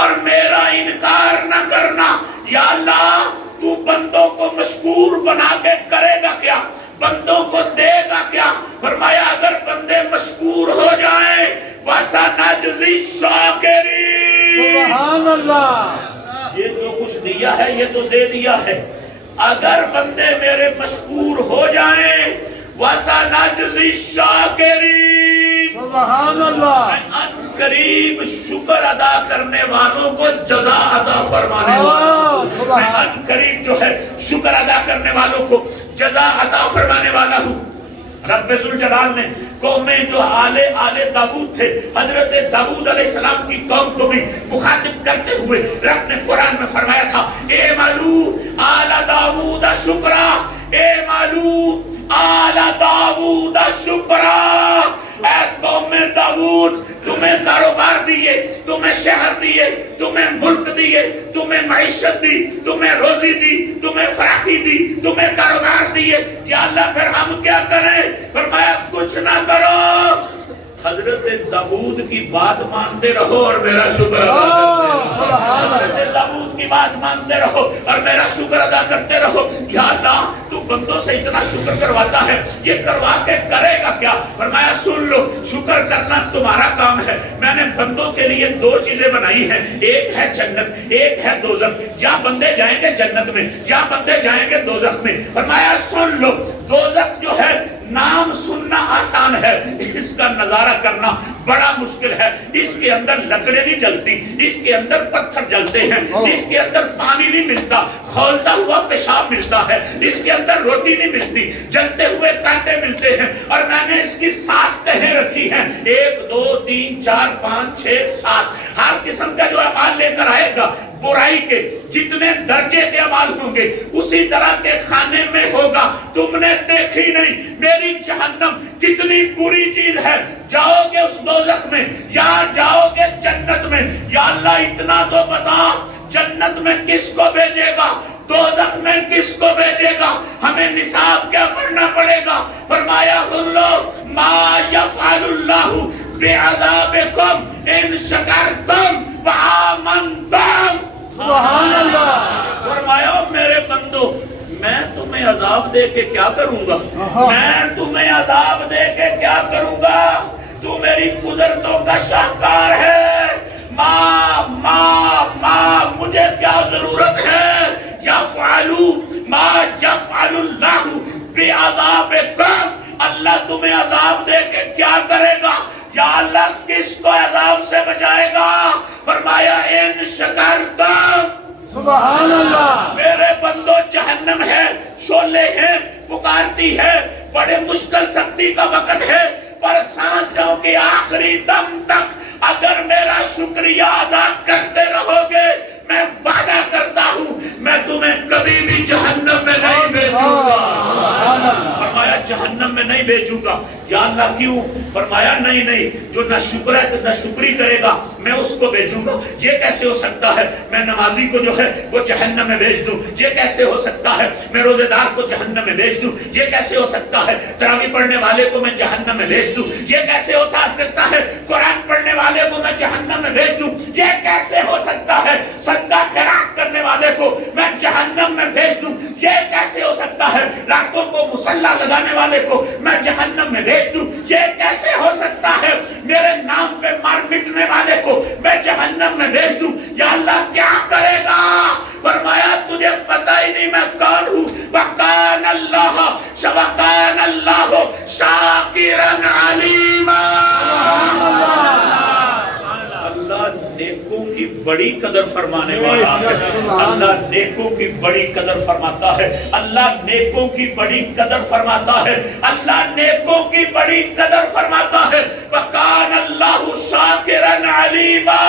اور میرا انکار نہ کرنا۔ یا اللہ تو بندوں کو مشکور بنا کے کرے گا کیا؟ بندوں کو دے گا کیا؟ فرمایا اگر بندے مشکور ہو جائیں وَسَنَجْزِي الشَّاكِرِينَ۔ سبحان اللہ۔ یہ جو کچھ دیا ہے یہ تو دے دیا ہے، اگر بندے میرے مشکور ہو جائیں وَسَنَجْزِي الشَّاكِرِينَ، سبحان اللہ۔ ان قریب شکر ادا کرنے والوں کو جزا عطا فرمانے والا، میں ان قریب جو ہے شکر ادا کرنے والوں کو جزا عطا فرمانے والا ہوں۔ رب ذوالجلال نے قومیں جو آل داؤد تھے، حضرت داؤد علیہ السلام کی قوم کو بھی مخاطب کرتے ہوئے رب نے قرآن میں فرمایا تھا اعملوا آل داؤد شکرا، اعملوا آل داؤد شکرا۔ اے قوم داؤد، تمہیں کاروبار دیے، تمہیں شہر دیے، تمہیں ملک دیے، تمہیں معیشت دی، تمہیں روزی دی، تمہیں فراخی دی، تمہیں کاروبار دیے، یا اللہ پھر ہم کیا کریں؟ فرمایا کچھ نہ کرو، حضرت داؤد کی بات مانتے رہو اور میرا شکر ادا کرتے رہو، حضرت داؤد کی بات مانتے رہو اور میرا شکر ادا کرتے رہو۔ یا اللہ تو بندوں سے اتنا شکر کرواتا ہے، یہ کروا کے کرے گا کیا؟ فرمایا سن لو، شکر کرنا تمہارا کام ہے، میں نے بندوں کے لیے دو چیزیں بنائی ہیں، ایک ہے جنت، ایک ہے دوزخ، یا بندے جائیں گے جنت میں یا بندے جائیں گے دوزخ میں۔ فرمایا سن لو، دوزخ جو ہے نام سننا آسان ہے، اس کا نظارہ کرنا بڑا مشکل ہے، اس کے اندر لکڑیں نہیں جلتی، اس کے اندر پتھر جلتے ہیں، اس کے اندر پانی نہیں ملتا، کھولتا ہوا پیشاب ملتا ہے، اس کے اندر روٹی نہیں ملتی، جلتے ہوئے کانٹے ملتے ہیں، اور میں نے اس کی 7 تہیں رکھی ہیں، 1 2 3 4 5 6 7، ہر قسم کا جو اعمال لے کر آئے گا، برائی کے جتنے درجے کے اعمال ہوں گے اسی طرح کے خانے میں ہوگا۔ تم نے دیکھی نہیں میری جہنم کتنی بری چیز ہے، جاؤ گے اس دوزخ میں یا جاؤ گے جنت میں؟ یا اللہ اتنا تو بتا، جنت میں کس کو بھیجے گا، دوزخ میں کس کو بھیجے گا؟ ہمیں نصاب کیا پڑھنا پڑے گا؟ فرمایا سن لو ما یفعل اللہ بعذابکم ان شکرتم وآمنتم۔ سبحان اللہ۔ فرمایا میرے بندو میں تمہیں عذاب دے کے کیا کروں گا؟ میں تمہیں عذاب دے کے کیا کروں گا؟ تو میری قدرتوں کا شاہکار ہے، مجھے کیا ضرورت ہے؟ یفعلوا ما یفعل اللہ بعذابکم، اللہ تمہیں عذاب دے کے کیا کرے گا؟ یا اللہ کس کو عذاب سے بچائے گا؟ فرمایا ان شکرتم۔ سبحان اللہ۔ میرے بندو جہنم ہے، شعلے ہیں، پکارتی ہے، بڑے مشکل سختی کا وقت ہے، پر سانسوں کے آخری دم تک اگر میرا شکریہ ادا کرتے رہو گے میں وعدہ کرتا ہوں میں تمہیں کبھی بھی جہنم میں نہیں بھیجوں گا۔ فرمایا جہنم میں نہیں نہیں بھیجوں گا۔ یا اللہ کیوں؟ فرمایا نہیں نہیں، جو نہ شکری کرے گا میں اس کو بھیجوں گا۔ یہ کیسے ہو سکتا ہے میں نمازی کو جو ہے وہ جہنم میں بھیج دوں؟ یہ کیسے ہو سکتا ہے میں روزے دار کو جہنم میں بھیج دوں؟ یہ کیسے ہو سکتا ہے تراویح پڑھنے والے کو میں جہنم میں بھیج دوں؟ یہ کیسے ہو سکتا ہے قرآن پڑھنے والے کو میں جہنم میں بھیج دوں؟ یہ کیسے ہو سکتا ہے صدقہ خیرات کرنے والے کو میں جہنم میں بھیج دوں؟ یہ کیسے ہو سکتا ہے راتوں کو مصلی لگانے والے کو میں جہنم میں بھیج دوں؟ یہ کیسے ہو سکتا ہے میرے نام پہ مار مٹنے والے کو میں جہنم میں بھیج دوں؟ یا اللہ کیا کرے گا؟ فرمایا تجھے پتہ ہی نہیں میں کون ہوں۔ وَقَانَ اللَّهُ شَوَقَانَ اللَّهُ شَاكِرًا عَلِيمًا۔ اللہ نیکوں کی بڑی قدر فرمانے والا ہے۔ اللہ نیکوں کی بڑی قدر فرماتا ہے۔ اللہ نیکوں کی بڑی قدر فرماتا ہے۔ اللہ نیکوں کی بڑی قدر فرماتا ہے۔ وَقَانَ اللَّهُ شَاكِرًا عَلِيمًا۔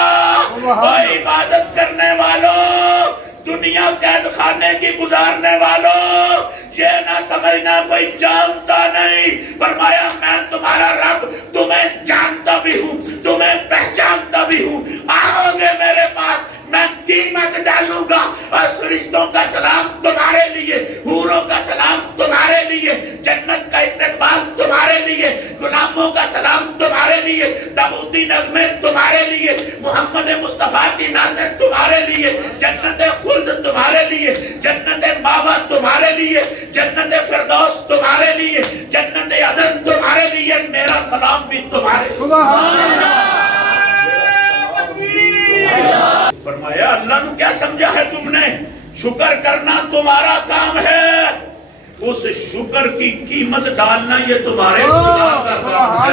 او عبادت کرنے والوں، دنیا قید خانے کی گزارنے والوں، یہ نہ سمجھنا کوئی جانتا نہیں۔ فرمایا میں تمہارا رب تمہیں جانتا بھی ہوں، تمہیں پہچانتا بھی ہوں۔ آؤ گے میرے پاس میں قیمت ڈالوں گا، اور فرشتوں کا سلام تمہارے لیے، حوروں کا سلام تمہارے لیے، جنت کا استقبال تمہارے لیے، غلاموں کا سلام تمہارے لیے، داؤدی نغمے تمہارے لیے، محمد مصطفیٰ کی نعتیں تمہارے لیے، جنت خلد تمہارے لیے، جنت ماوا تمہارے لیے، جنت فردوس تمہارے لیے، جنت عدن تمہارے لیے، میرا سلام بھی تمہارے لیے۔ سبحان اللہ۔ فرمایا اللہ نو کیا سمجھا ہے تم نے؟ شکر کرنا تمہارا کام ہے، اس شکر کی قیمت ڈالنا یہ تمہارے خدا کا کام ہے۔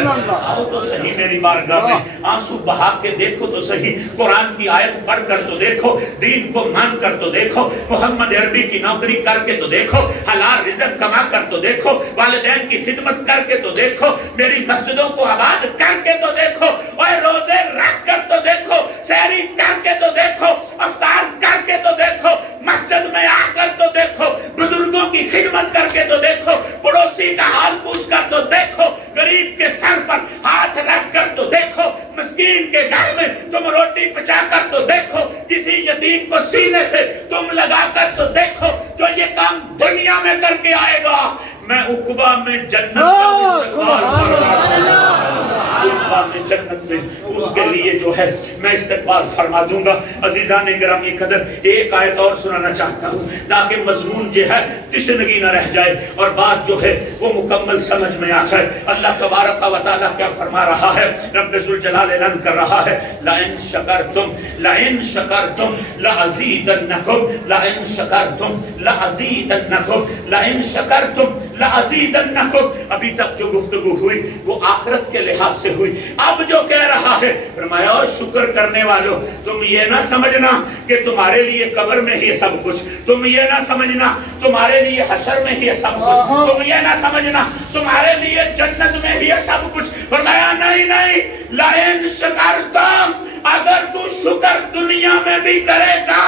آؤ تو صحیح میری بارگاہ میں، آنسو بہا کے دیکھو تو صحیح، قرآن کی آیت پڑھ کر تو دیکھو، دین کو مان کر تو دیکھو، محمد عربی کی نوکری کر کے تو دیکھو، حلال رزق کما کر تو دیکھو، والدین کی خدمت کر کے تو دیکھو، میری مسجدوں کو آباد کر کے تو دیکھو، اور روزے رکھ کر تو دیکھو، سحری کر کے تو دیکھو، افطار کر کے تو دیکھو، مسجد میں آ کر تو دیکھو، بزرگوں کی خدمت کر کے تو دیکھو، پڑوسی کا حال پوچھ کر تو دیکھو، غریب کے سر پر ہاتھ رکھ کر تو دیکھو، مسکین کے گھر میں تم روٹی پچا کر تو دیکھو، کسی یتیم کو سینے سے تم لگا کر تو دیکھو۔ جو یہ کام دنیا میں کر کے آئے گا میں عقبہ میں جنت میں جنت میں اس کے لیے جو ہے میں استقبال فرما دوں گا۔ عزیزان گرامی قدر، ایک آیت اور سنانا چاہتا ہوں تاکہ مضمون جو ہے تشنگی نہ رہ جائے اور بات جو ہے وہ مکمل سمجھ میں آ جائے۔ اللہ تبارک و تعالیٰ کیا فرما رہا ہے؟ رب ذوالجلال اعلان کر رہا ہے لَإِن شَكَرْتُمْ لَأَزِيدَنَّكُمْ لَإِن شَكَرْتُمْ لَأَزِيدَنَّكُمْ لَإِن شَكَرْتُمْ لَأَزِيدَنَّكُمْ۔ ابھی تک جو گفتگو ہوئی وہ آخرت کے لحاظ سے ہوئی، اب جو کہہ رہا ہے فرمایا شکر کرنے والوں تم یہ نہ سمجھنا کہ تمہارے لیے قبر میں ہی سب کچھ، تم یہ نہ سمجھنا تمہارے لیے حشر میں ہی سب کچھ، تم یہ نہ سمجھنا تمہارے لیے جنت میں ہی سب کچھ۔ فرمایا نہیں نہیں، لَإِن شَكَرْتُمْ، اگر تو شکر دنیا میں بھی کرے گا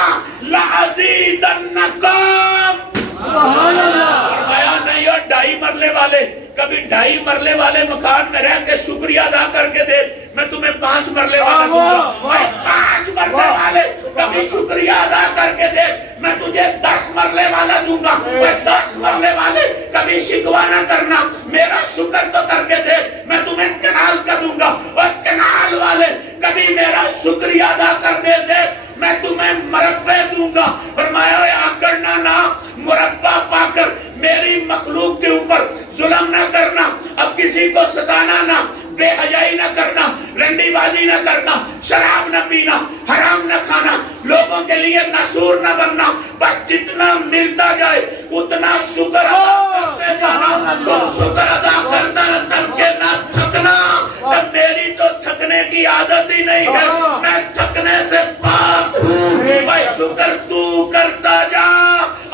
لَأَزِيدَنَّكُمْ۔ سبحان اللہ۔ فرمایا نہیں، اور ڈھائی مرلے والے کبھی ڈھائی مرلے والے مکان میں رہ کے شکریہ ادا کر کے دیکھ، میں تمہیں 5 مرلے والا دوں گا۔ 5 مرلے والے کبھی شکریہ ادا کر کے دیکھ، میں تجھے 10 مرلے والا دوں گا۔ 10 مرلے والے کبھی شکوہ نہ کرنا، میرا شکر تو کر کے دیکھ، میں تمہیں کنال کا دوں گا۔ اور کنال والے کبھی میرا شکریہ ادا کر دے دیکھ، میں تمہیں مربع دوں گا۔ فرمایا آکڑنا نہ، مربع پا کر میری مخلوق کے اوپر ظلم نہ کرنا، اب کسی کو ستانا نہ، بے حیائی نہ کرنا، رنڈی بازی نہ کرنا، شراب نہ پینا، حرام نہ کھانا، لوگوں کے لیے ناسور نہ بننا، بس جتنا ملتا جائے اتنا شکر ادا کرتے جانا۔ تم شکر ادا کرتا تب کہ نہ تھکنا، تب میری تو تھکنے کی عادت ہی نہیں ہے، میں تھکنے سے پاک ہوں۔ بھائی شکر تو کرتا جا،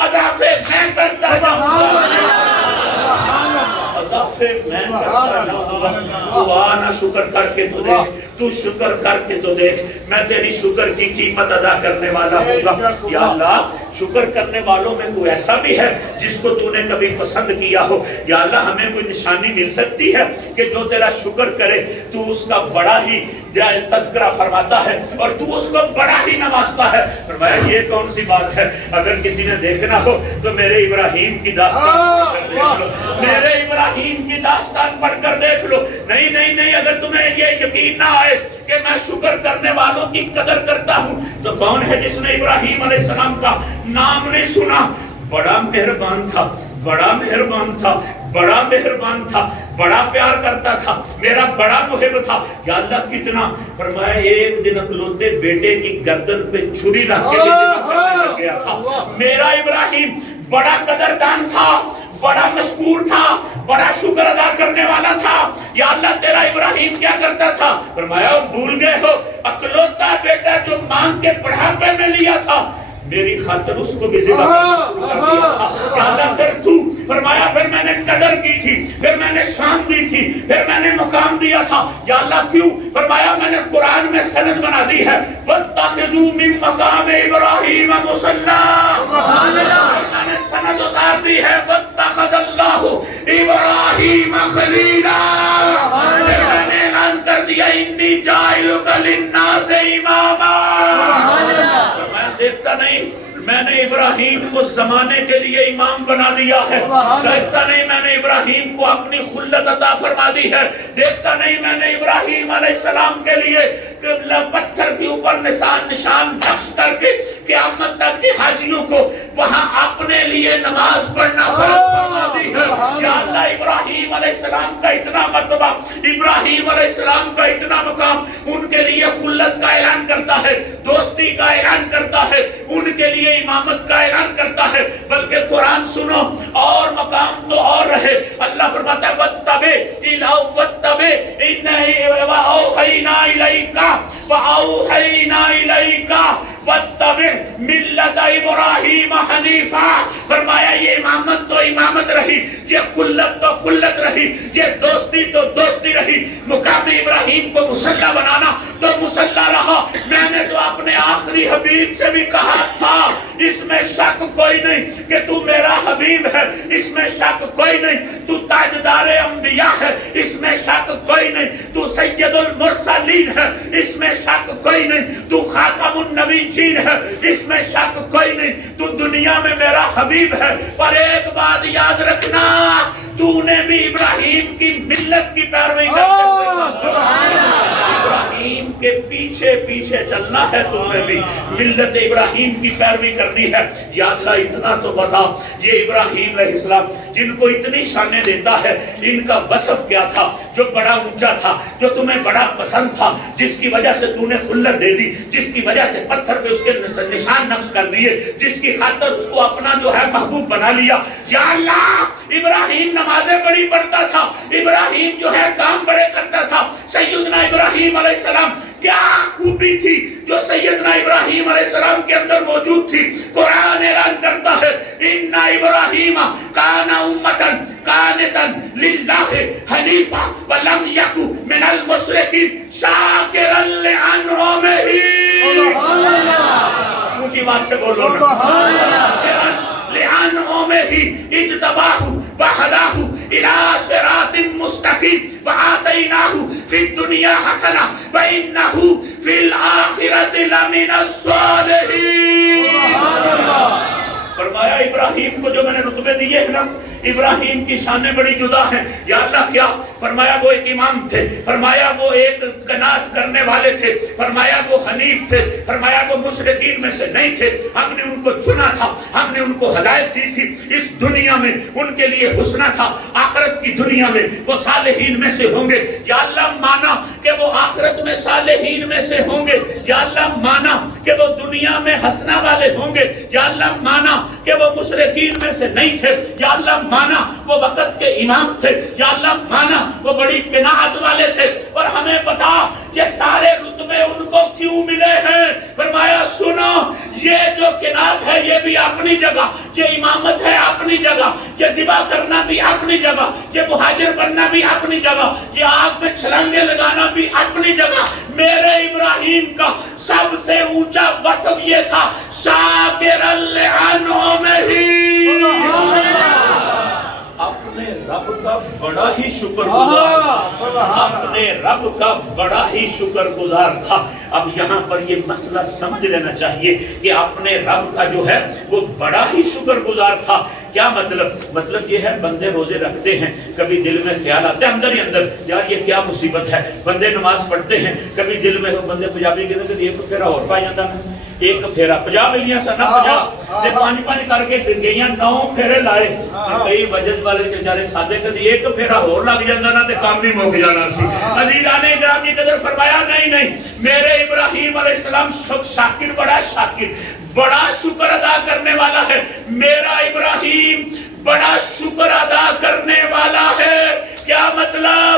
اضافے میں کرتا جاؤں گا، اضافے میں کرتا جاؤں گا۔ تو آنا شکر کر کے تو دیکھ، تو شکر کر کے تو دیکھ، میں تیری شکر کی قیمت ادا کرنے والا ہوں گا۔ یا اللہ شکر کرنے والوں میں کوئی ایسا بھی ہے جس کو تو نے کبھی پسند کیا ہو؟ یا اللہ ہمیں کوئی نشانی مل سکتی ہے کہ جو تیرا شکر کرے تو اس کا بڑا ہی تذکرہ فرماتا ہے اور تو اس کو بڑا ہی نوازتا ہے؟ فرمایا یہ کون سی بات ہے؟ اگر کسی نے دیکھنا ہو تو میرے ابراہیم کی داستان پڑھ کر دیکھ لو، میرے ابراہیم کی داستان پڑھ کر دیکھ لو۔ نہیں نہیں نہیں، اگر تمہیں یہ یقین نہ آئے کہ میں شکر کرنے والوں کی قدر کرتا ہوں تو کون ہے جس نے ابراہیم علیہ السلام کا نام نہیں سنا؟ بڑا مہربان تھا، بڑا مہربان تھا، بڑا مہربان تھا، بڑا پیار کرتا تھا، میرا بڑا محب تھا۔ یا اللہ کتنا! فرمایا ایک دن اکلوتے بیٹے کی گردن پہ چھری رکھ کے لگ گیا تھا۔ میرا ابراہیم بڑا قدردان تھا، بڑا مشکور تھا، بڑا شکر ادا کرنے والا تھا۔ یا اللہ تیرا ابراہیم کیا کرتا تھا؟ فرمایا بھول گئے ہو اکلوتا بیٹا جو مانگ کے بڑھاپے میں لیا تھا، میری خاطر اس کو بھی ذبح کرنا شروع کر دیا تھا۔ یا اللہ پھر تو فرمایا پھر میں نے قدر کی تھی، پھر میں نے شان دی تھی، پھر میں نے مقام دیا تھا۔ یا اللہ کیوں؟ فرمایا میں نے قرآن میں سند بنا دی ہے، وَاتَّخِذُوا مِن مَقَامِ إِبْرَاهِيمَ مُصَلًّى، میں نے سند اتار دی ہے، وَاتَّخَذَ اللَّهُ إِبْرَاهِيمَ خَلِيلًا، میں نے اعلان کر دیا انی جاعلُکَ لِلنَّاسِ إِمَامًا۔ میں دیکھتا نہیں میں نے ابراہیم کو زمانے کے لیے امام بنا دیا ہے، دیکھتا نہیں میں نے ابراہیم کو اپنی خلت عطا فرما دی ہے، دیکھتا نہیں میں نے ابراہیم علیہ السلام کے لیے پتھر کے اوپر نشان بخش کر کے قیامت تک کے حاجیوں کو وہاں اپنے لیے نماز پڑھنا فرض فرما دی ہے۔ یا اللہ ابراہیم علیہ السلام کا اتنا مرتبہ، ابراہیم علیہ السلام کا اتنا مقام، ان کے لیے خلت کا اعلان کرتا ہے، دوستی کا اعلان کرتا ہے، ان کے لیے امامت کا اعلان کرتا ہے۔ بلکہ قرآن سنو اور مقام تو اور رہے، اللہ فرماتا ہے وَاتَّبِعْ وَأَوْحَيْنَا إِلَيْكَ وَاتَّبِعْ مِلَّةَ إِبْرَاهِيمَ حَنِيفًا۔ فرمایا یہ امامت تو امامت رہی، یہ خلت تو خلت رہی، یہ دوستی تو دوستی رہی، مقام ابراہیم کو مصلی بنانا تو مصلی رہا۔ میں نے تو اپنے آخری حبیب سے بھی کہا تھا اس میں شک کوئی نہیں کہ تو میرا حبیب ہے، اس میں شک کوئی نہیں تو تاجدار انبیاء ہے، اس میں شک کوئی نہیں تو سید المرسلین ہے، اس میں شک کوئی نہیں تو خاتم النبیین ہے، اس میں شک کوئی نہیں تو دنیا میں میرا حبیب ہے۔ پر ایک بات یاد رکھنا، تو نے بھی ابراہیم کی ملت کی پیروی کرتے ہوئے ابراہیم کے پیچھے پیچھے چلنا ہے، تمہیں بھی ملت ابراہیم کی پیروی کرنی ہے۔ یا اللہ اتنا تو بتا، یہ ابراہیم علیہ السلام جن کو اتنی شانیں دیتا ہے، ان کا وصف کیا تھا جو بڑا اونچا تھا، جو تمہیں بڑا پسند تھا، جس کی وجہ سے تو نے خلت دے دی، جس کی وجہ سے پتھر پہ اس کے نشان نقش کر دیے، جس کی خاطر اس کو اپنا جو ہے محبوب بنا لیا۔ یا اللہ ابراہیم نمازیں بڑی پڑھتا تھا، ابراہیم جو ہے کام بڑے کرتا تھا۔ سیدنا ابراہیم علیہ السلام کیا خوبی تھی جو سیدنا ابراہیم علیہ السلام کے اندر موجود تھی؟ قرآن اعلان کرتا ہے ان ابراہیم کان امۃ قانتا للہ حنیفا ولم یک من المشرکین شاکرا لانعمہ۔ اونچی بات سے بولو نا، لانعمہ اجتباہ وہداہ الی صراط مستقیم وآتیناہ فی الدنیا حسنہ وإنہ فی الآخرۃ لمن الصالحین۔ فرمایا ابراہیم کو جو میں نے رتبے دیے ہیں نا، ابراہیم کی شانیں بڑی جدا ہیں۔ یا اللہ کیا؟ فرمایا وہ ایک امام تھے، فرمایا وہ ایک قناعت کرنے والے تھے، فرمایا وہ حنیف تھے، فرمایا وہ مشرکین میں سے نہیں تھے۔ ہم نے ان کو چنا تھا، ہم نے ان کو ہدایت دی تھی، اس دنیا میں ان کے لیے حسنہ تھا، آخرت کی دنیا میں وہ صالحین میں سے ہوں گے۔ یا اللہ مانا کہ وہ آخرت میں صالحین میں سے ہوں گے، یا اللہ مانا کہ وہ دنیا میں حسنہ والے ہوں گے، یا اللہ مانا کہ وہ مشرکین میں سے نہیں تھے، یا اللہ مانا وہ وقت کے امام تھے، یا اللہ مانا وہ بڑی قناعت والے تھے۔ اور ہمیں بتا یہ سارے رتبے ان کو کیوں ملے ہیں؟ فرمایا سنو، یہ جو قناعت ہے یہ بھی اپنی جگہ، یہ امامت ہے اپنی جگہ، یہ ذبح کرنا بھی اپنی جگہ، یہ مہاجر بننا بھی اپنی جگہ، یہ آگ میں چھلانگے لگانا بھی اپنی جگہ۔ میرے ابراہیم کا سب سے اونچا وصف یہ تھا شاکرا لانعمہ، اپنے رب کا بڑا ہی شکر گزار تھا، اپنے رب کا بڑا ہی شکر گزار تھا۔ اب یہاں پر یہ مسئلہ سمجھ لینا چاہیے کہ اپنے رب کا جو ہے وہ بڑا ہی شکر گزار تھا۔ کیا مطلب یہ ہے بندے روزے رکھتے ہیں، کبھی دل میں خیال آتے ہیں اندر ہی اندر، یار یہ کیا مصیبت ہے، بندے نماز پڑھتے ہیں، کبھی دل میں بندے پنجابی کہتے ہیں ایک پھیرا اور پا جاتا ہے، ایک پھیرا 50 ملیاں سا نہ 50 تے 5 کر کے گئیاں 9 پھیرے لائے، کئی بجٹ والے بیچارے سادے کدی ایک پھیرا اور لگ جاتا نا تے کام بھی مک جانا سی۔ عزیزان اکرام کی قدر فرمایا نہیں میرے ابراہیم علیہ السلام شاکر، بڑا شاکر، بڑا شکر ادا کرنے والا ہے، میرا ابراہیم بڑا شکر ادا کرنے والا ہے۔ کیا مطلب؟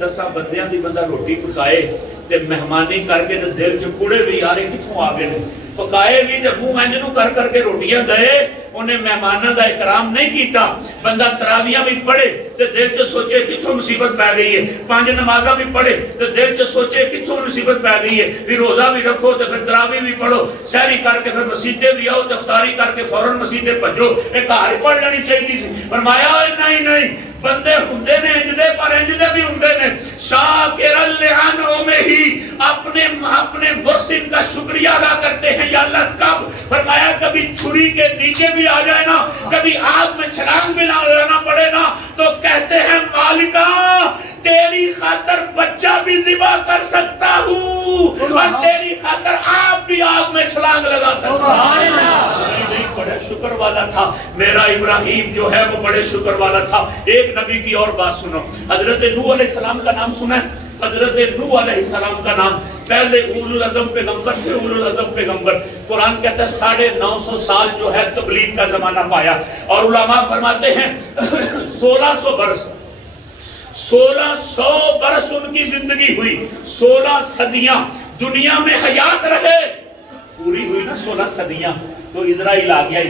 10 بندیاں دی بندہ روٹی پکائے تے مہمانی کر کے تے دل چ کوڑے بھی یار کتھوں آ گئے، پکائے بھی تے منہ انج نو کر کے روٹیاں دے، انہیں مہمانوں دا اکرام نہیں کیتا۔ بندہ تراویاں بھی پڑھے تے دل چ سوچے کتھوں مصیبت پہ گئی ہے، 5 نمازاں بھی پڑھے تے دل چ سوچے کتھوں مصیبت پہ گئی ہے، پھر روزہ بھی رکھو تے پھر تراوی بھی پڑھو، سحری کر کے پھر مسجدیں بھی آؤ تے افطاری کر کے فوراً مسجدیں بھجو، ایک گھر پڑھ لینی چاہیے سی۔ فرمایا نہیں بندے ہوندے نے انجدے پر انجدے بھی ہوندے نے، شاکرا لانعمہ، اپنے وسعت کا شکریہ ادا کرتے ہیں۔ یا اللہ کب؟ فرمایا کبھی چھری کے نیچے بھی آ جائے نا، کبھی آگ میں چھلانگ بھی لگانا پڑے نا، تو کہتے ہیں مالکا تیری خاطر بچہ بھی ذبح کر سکتا ہوں اور تیری خاطر آپ بھی آگ میں چھلانگ لگا سکتا ہوں۔ بڑے شکر والا تھا میرا ابراہیم، جو ہے وہ بڑے شکر والا تھا۔ ایک نبی کی اور بات سنو، حضرت نوح علیہ السلام کا نام سنا ہے؟ حضرت نوح علیہ السلام کا نام، پہلے اولو العزم پیغمبر تھے، اولو العزم پیغمبر۔ قرآن کہتا ہے 950 سال جو ہے تبلیغ کا زمانہ پایا، اور علماء فرماتے ہیں 1600 برس ان کی زندگی ہوئی، 16 صدیاں دنیا میں حیات رہے، پوری ہوئی نا 16 صدیاں، تو اسرائیل آ گیا۔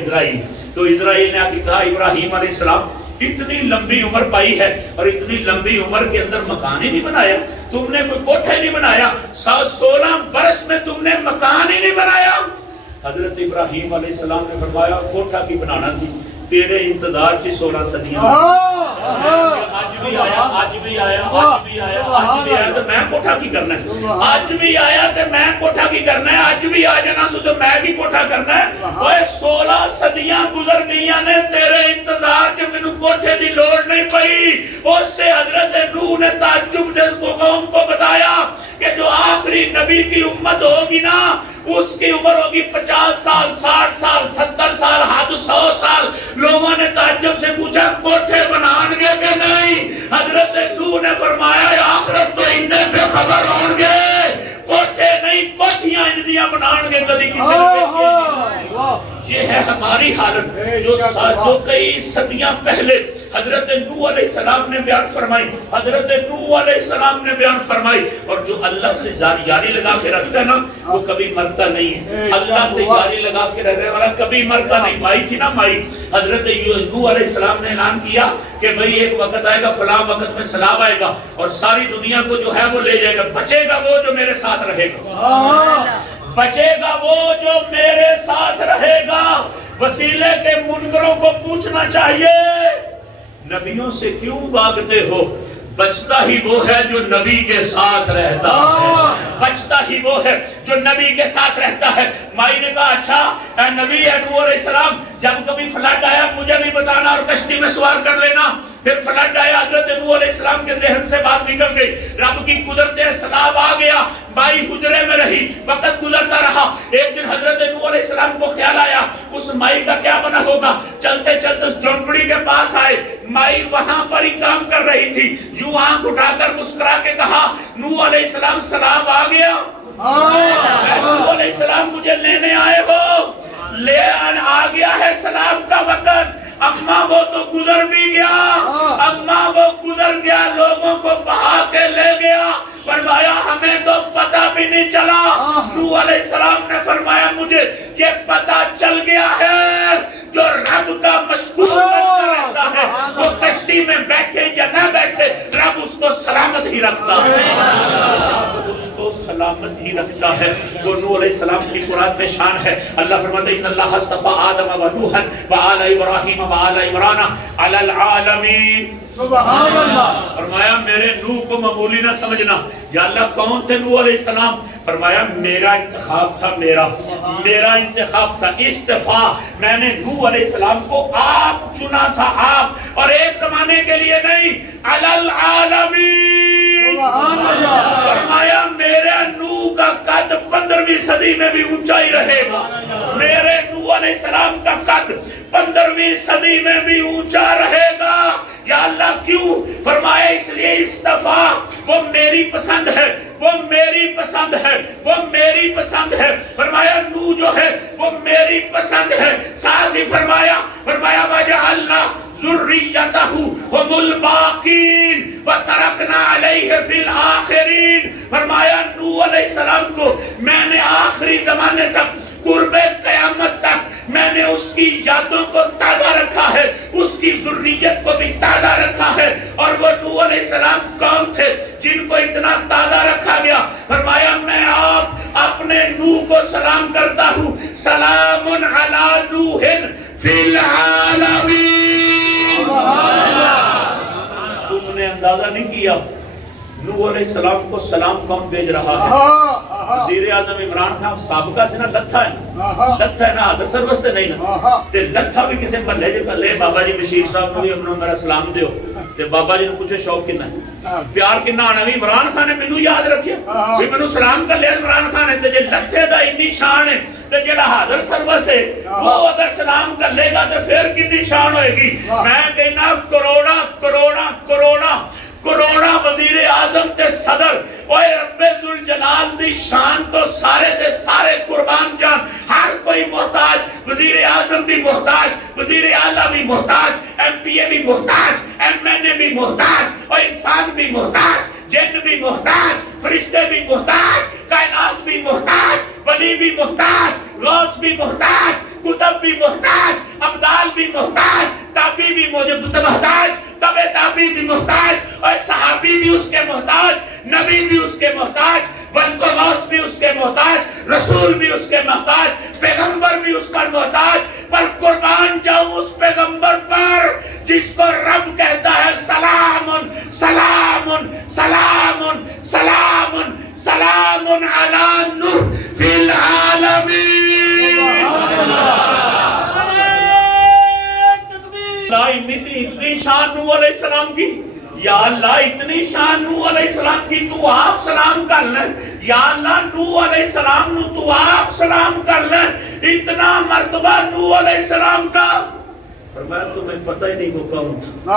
تو اسرائیل نے کہا ابراہیم علیہ السلام اتنی لمبی عمر پائی ہے اور اتنی لمبی عمر کے اندر مکان ہی نہیں بنایا، تم نے کوئی کوٹھا ہی نہیں بنایا، 16 برس میں تم نے مکان ہی نہیں بنایا۔ حضرت ابراہیم علیہ السلام نے فرمایا کوٹھا کی بنانا سی، تیرے انتظار کی 16 صدیاں، آج بھی آیا تو میں کوٹھا کی کرنا ہے، آج بھی آیا تو میں کوٹھا کی کرنا ہے، آج بھی آ جانا سو تو میں بھی کوٹھا کرنا ہے۔ اوے 16 صدیاں گزر گئیاں نے تیرے انتظار کے، مینوں کوٹھے دی لوڑ نہیں پئی۔ اس سے حضرت نوح نے تعجب دل کو قوم کو بتایا کہ جو آخری نبی کی امت ہوگی نا، اس کی عمر ہوگی 50 سال، 60 سال، 70 سال، حد 100 سال۔ لوگوں نے تعجب سے پوچھا کوٹھے بنان گے کہ نہیں؟ حضرت نوح نے فرمایا آخرت تو انہیں بے خبر ہوں گے، کوٹھے نہیں کوٹھیاں اندیاں بنان گے، کدی کسی نے۔ یہ ہے ہماری حالت جو کئی صدیاں پہلے حضرت نوح علیہ السلام نے بیان فرمائی، حضرت نوح علیہ السلام نے بیان فرمائی۔ اور جو اللہ سے یاری لگا کے رکھتا ہے نا وہ کبھی مرتا نہیں ہے، اللہ سے یاری لگا کے رہنے والا کبھی مرتا نہیں۔ مائی تھی نا مائی، حضرت نوح علیہ السلام نے اعلان کیا کہ بھئی ایک وقت آئے گا، فلاں وقت میں سیلاب آئے گا اور ساری دنیا کو جو ہے وہ لے جائے گا، بچے گا وہ جو میرے ساتھ رہے گا، بچے گا وہ جو میرے ساتھ رہے گا۔ وسیلے کے منکروں کو پوچھنا چاہیے نبیوں سے کیوں بھاگتے ہو؟ بچتا ہی وہ ہے جو نبی کے ساتھ رہتا ہے، بچتا ہی وہ ہے جو نبی کے ساتھ رہتا ہے۔ مائی نے کہا اچھا اے نبی نوح علیہ السلام، جب کبھی فلڈ آیا مجھے بھی بتانا اور کشتی میں سوار کر لینا۔ پھر فلڈ آیا، حضرت نوح علیہ السلام کے ذہن سے بات نکل گئی، رب کی قدرت ہے، سیلاب آ گیا، مائی حجرے میں رہی، وقت گزرتا رہا۔ ایک دن حضرت نوح علیہ السلام کو خیال آیا اس مائی کا کیا بنا ہوگا، چلتے چلتے جھونپڑی کے پاس آئے، مائی وہاں پر ہی کام کر رہی تھی، یوں آنکھ اٹھا کر مسکرا کے کہا نوح علیہ السلام سیلاب آ گیا، نوح علیہ السلام مجھے لینے آئے ہو، لے آ گیا ہے سیلاب کا وقت، اماں وہ تو گزر بھی گیا، اماں وہ گزر گیا، لوگوں کو بہا کے لے گیا۔ فرمایا ہمیں تو پتہ بھی نہیں چلا۔ نوح علیہ السلام نے فرمایا مجھے یہ پتہ چل گیا ہے جو رب کا مشکور بنتا رہتا ہے وہ کشتی میں بیٹھے یا نہ بیٹھے رب اس کو سلامت ہی رکھتا ہے، رب اس کو سلامت محمد ہی رکھتا ہے۔ وہ نوح علیہ السلام کی قرآن میں شان ہے۔ اللہ فرماتا ہے ان اللہ اصطفى آدم و نوحا وآل ابراہیم وآل عمران علی العالمین۔ سبحان اللہ۔ فرمایا میرے نوح کو معمولی نہ سمجھنا۔ یا اللہ کون تھے نوح علیہ السلام؟ فرمایا میرا انتخاب تھا، میرا انتخاب تھا، استفا۔ میں نے نوح علیہ السلام کو آپ چنا تھا، آپ، اور ایک زمانے کے لیے نہیں، علی العالمین۔ سبحان اللہ۔ فرمایا میرے نوح کا قد 15ویں صدی میں بھی اونچا ہی رہے گا، میرے نوح علیہ السلام کا قد 15ویں صدی میں بھی اونچا رہے گا۔ یا اللہ کیوں؟ فرمایا اس لیے استفا، وہ میری پسند ہے، وہ میری پسند ہے، وہ میری پسند ہے۔ فرمایا نوح جو ہے وہ میری پسند ہے۔ ساتھ ہی فرمایا وَجَعَلْنَا ذُرِّيَّتَهُ هُمُ الْبَاقِينَ وَتَرَكْنَا عَلَيْهِ فِي الْآخِرِينَ۔ فرمایا نوح علیہ السلام کو میں نے آخری زمانے تک، قرب قیامت تک میں نے اس کی یادوں کو تازہ رکھا ہے، اس کی ذریت کو بھی تازہ رکھا ہے۔ اور وہ نوح علیہ السلام کون تھے جن کو اتنا تازہ رکھا گیا؟ فرمایا میں آپ اپنے نوح کو سلام کرتا ہوں، سلام علی نوح فی العالمین۔ تم نے اندازہ نہیں کیا نوح علیہ السلام کو سلام کون بھیج رہا ہے؟ وزیر اعظم عمران خان سابقہ سے نا لتھا ہے نا حضر سروس سے نہیں نا، تے لتھا بھی کسی بھلے جی بھلے بابا جی بشیر صاحب کو بھی اپنا میرا سلام دیو، تے بابا جی نے پوچھے شوق کنا ہے، پیار کنا آنا بھی عمران خان نے مینوں یاد رکھیا بھی مینوں سلام کر لیا عمران خان نے، تے جے لتھے دا اتنی شان ہے تے جڑا حضر سروس ہے وہ اگر سلام کر لے گا تے پھر کتنی شان ہوئے گی۔ میں کہنا کروڑا وزیر اعظم تے صدر، اوے رب ذوالجلال دی شان تو سارے دے سارے قربان جان، ہر کوئی محتاج، وزیر اعظم بھی محتاج، وزیر اعلیٰ بھی محتاج، ایم پی اے بھی محتاج، ایم این اے بھی محتاج، اور انسان بھی محتاج، جن بھی محتاج، فرشتے بھی محتاج، کائنات بھی محتاج، ولی بھی محتاج، غوث بھی محتاج، کتب بھی محتاج، ابدال بھی محتاج، تابعی بھی محتاج، تبع تابعی بھی محتاج، اور صحابی بھی اس کے محتاج، نبی بھی اس کے محتاج، بند و غوث بھی اس کے محتاج، رسول بھی اس کے محتاج، پیغمبر بھی اس پر محتاج۔ پر قربان جاؤں اس پیغمبر پر جس کو رب کہتا ہے سلام سلام سلام سلام سلام علی نوح فی العالمین۔ اتنی شان نوح علیہ السلام کی، یا اللہ اتنی شان نوح علیہ السلام کی، تو آپ سلام کر لیں۔ یا اللہ نوح علیہ السلام نو تو آپ سلام کر لیں، اتنا مرتبہ نوح علیہ السلام کا۔ فرمایا تمہیں پتہ ہی نہیں وہ کون تھا۔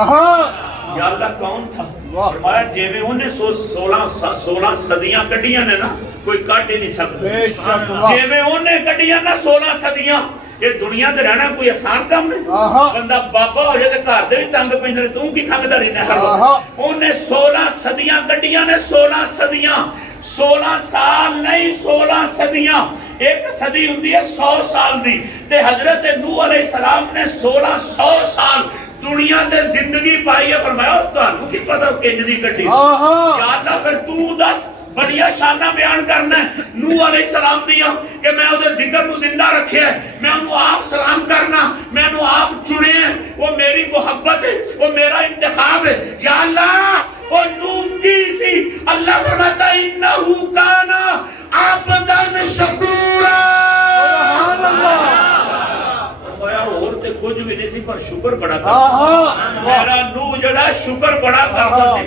یا اللہ کون تھا؟ فرمایا جیویں انہیں 16 صدیاں کڈیاں نے نا، کوئی کٹ ہی نہیں سکتا۔ جیویں انہیں کڈیاں نا 16 صدیاں، یہ دنیا تے رہنا کوئی آسان کام نہیں۔ بندہ بابا ہو جائے تے گھر دے وی تنگ پیندے، تو کی کھنگدا رہنا ہر وقت۔ انہیں 16 صدیاں کڈیاں نے، 16 صدیاں، 16 سال نہیں 16 صدیاں۔ ایک صدی ہوندی ہے 100 سال دی، تے حضرت نوح علیہ السلام نے 1600 سال دنیا تے زندگی پائی ہے۔ فرمایا تانوں کی پتہ کنج دی کٹی سی؟ یا اللہ پھر تو دس بڑیا شانہ بیان کرنا ہے نوح علیہ السلام دیا کہ میں ادھر ذکر نو زندہ رکھے ہے، میں انہوں آپ سلام کرنا، میں انہوں آپ چنے ہیں، وہ میری محبت ہے، وہ میرا انتخاب ہے۔ یا اللہ وہ نوح کی سی، اللہ فرماتا ہے انہو کانا عبداً شکورا۔ اور تے کچھ بھی نہیں سی پر شکر بڑا کرتا، میرا نوح جڑا شکر بڑا کرتا سی۔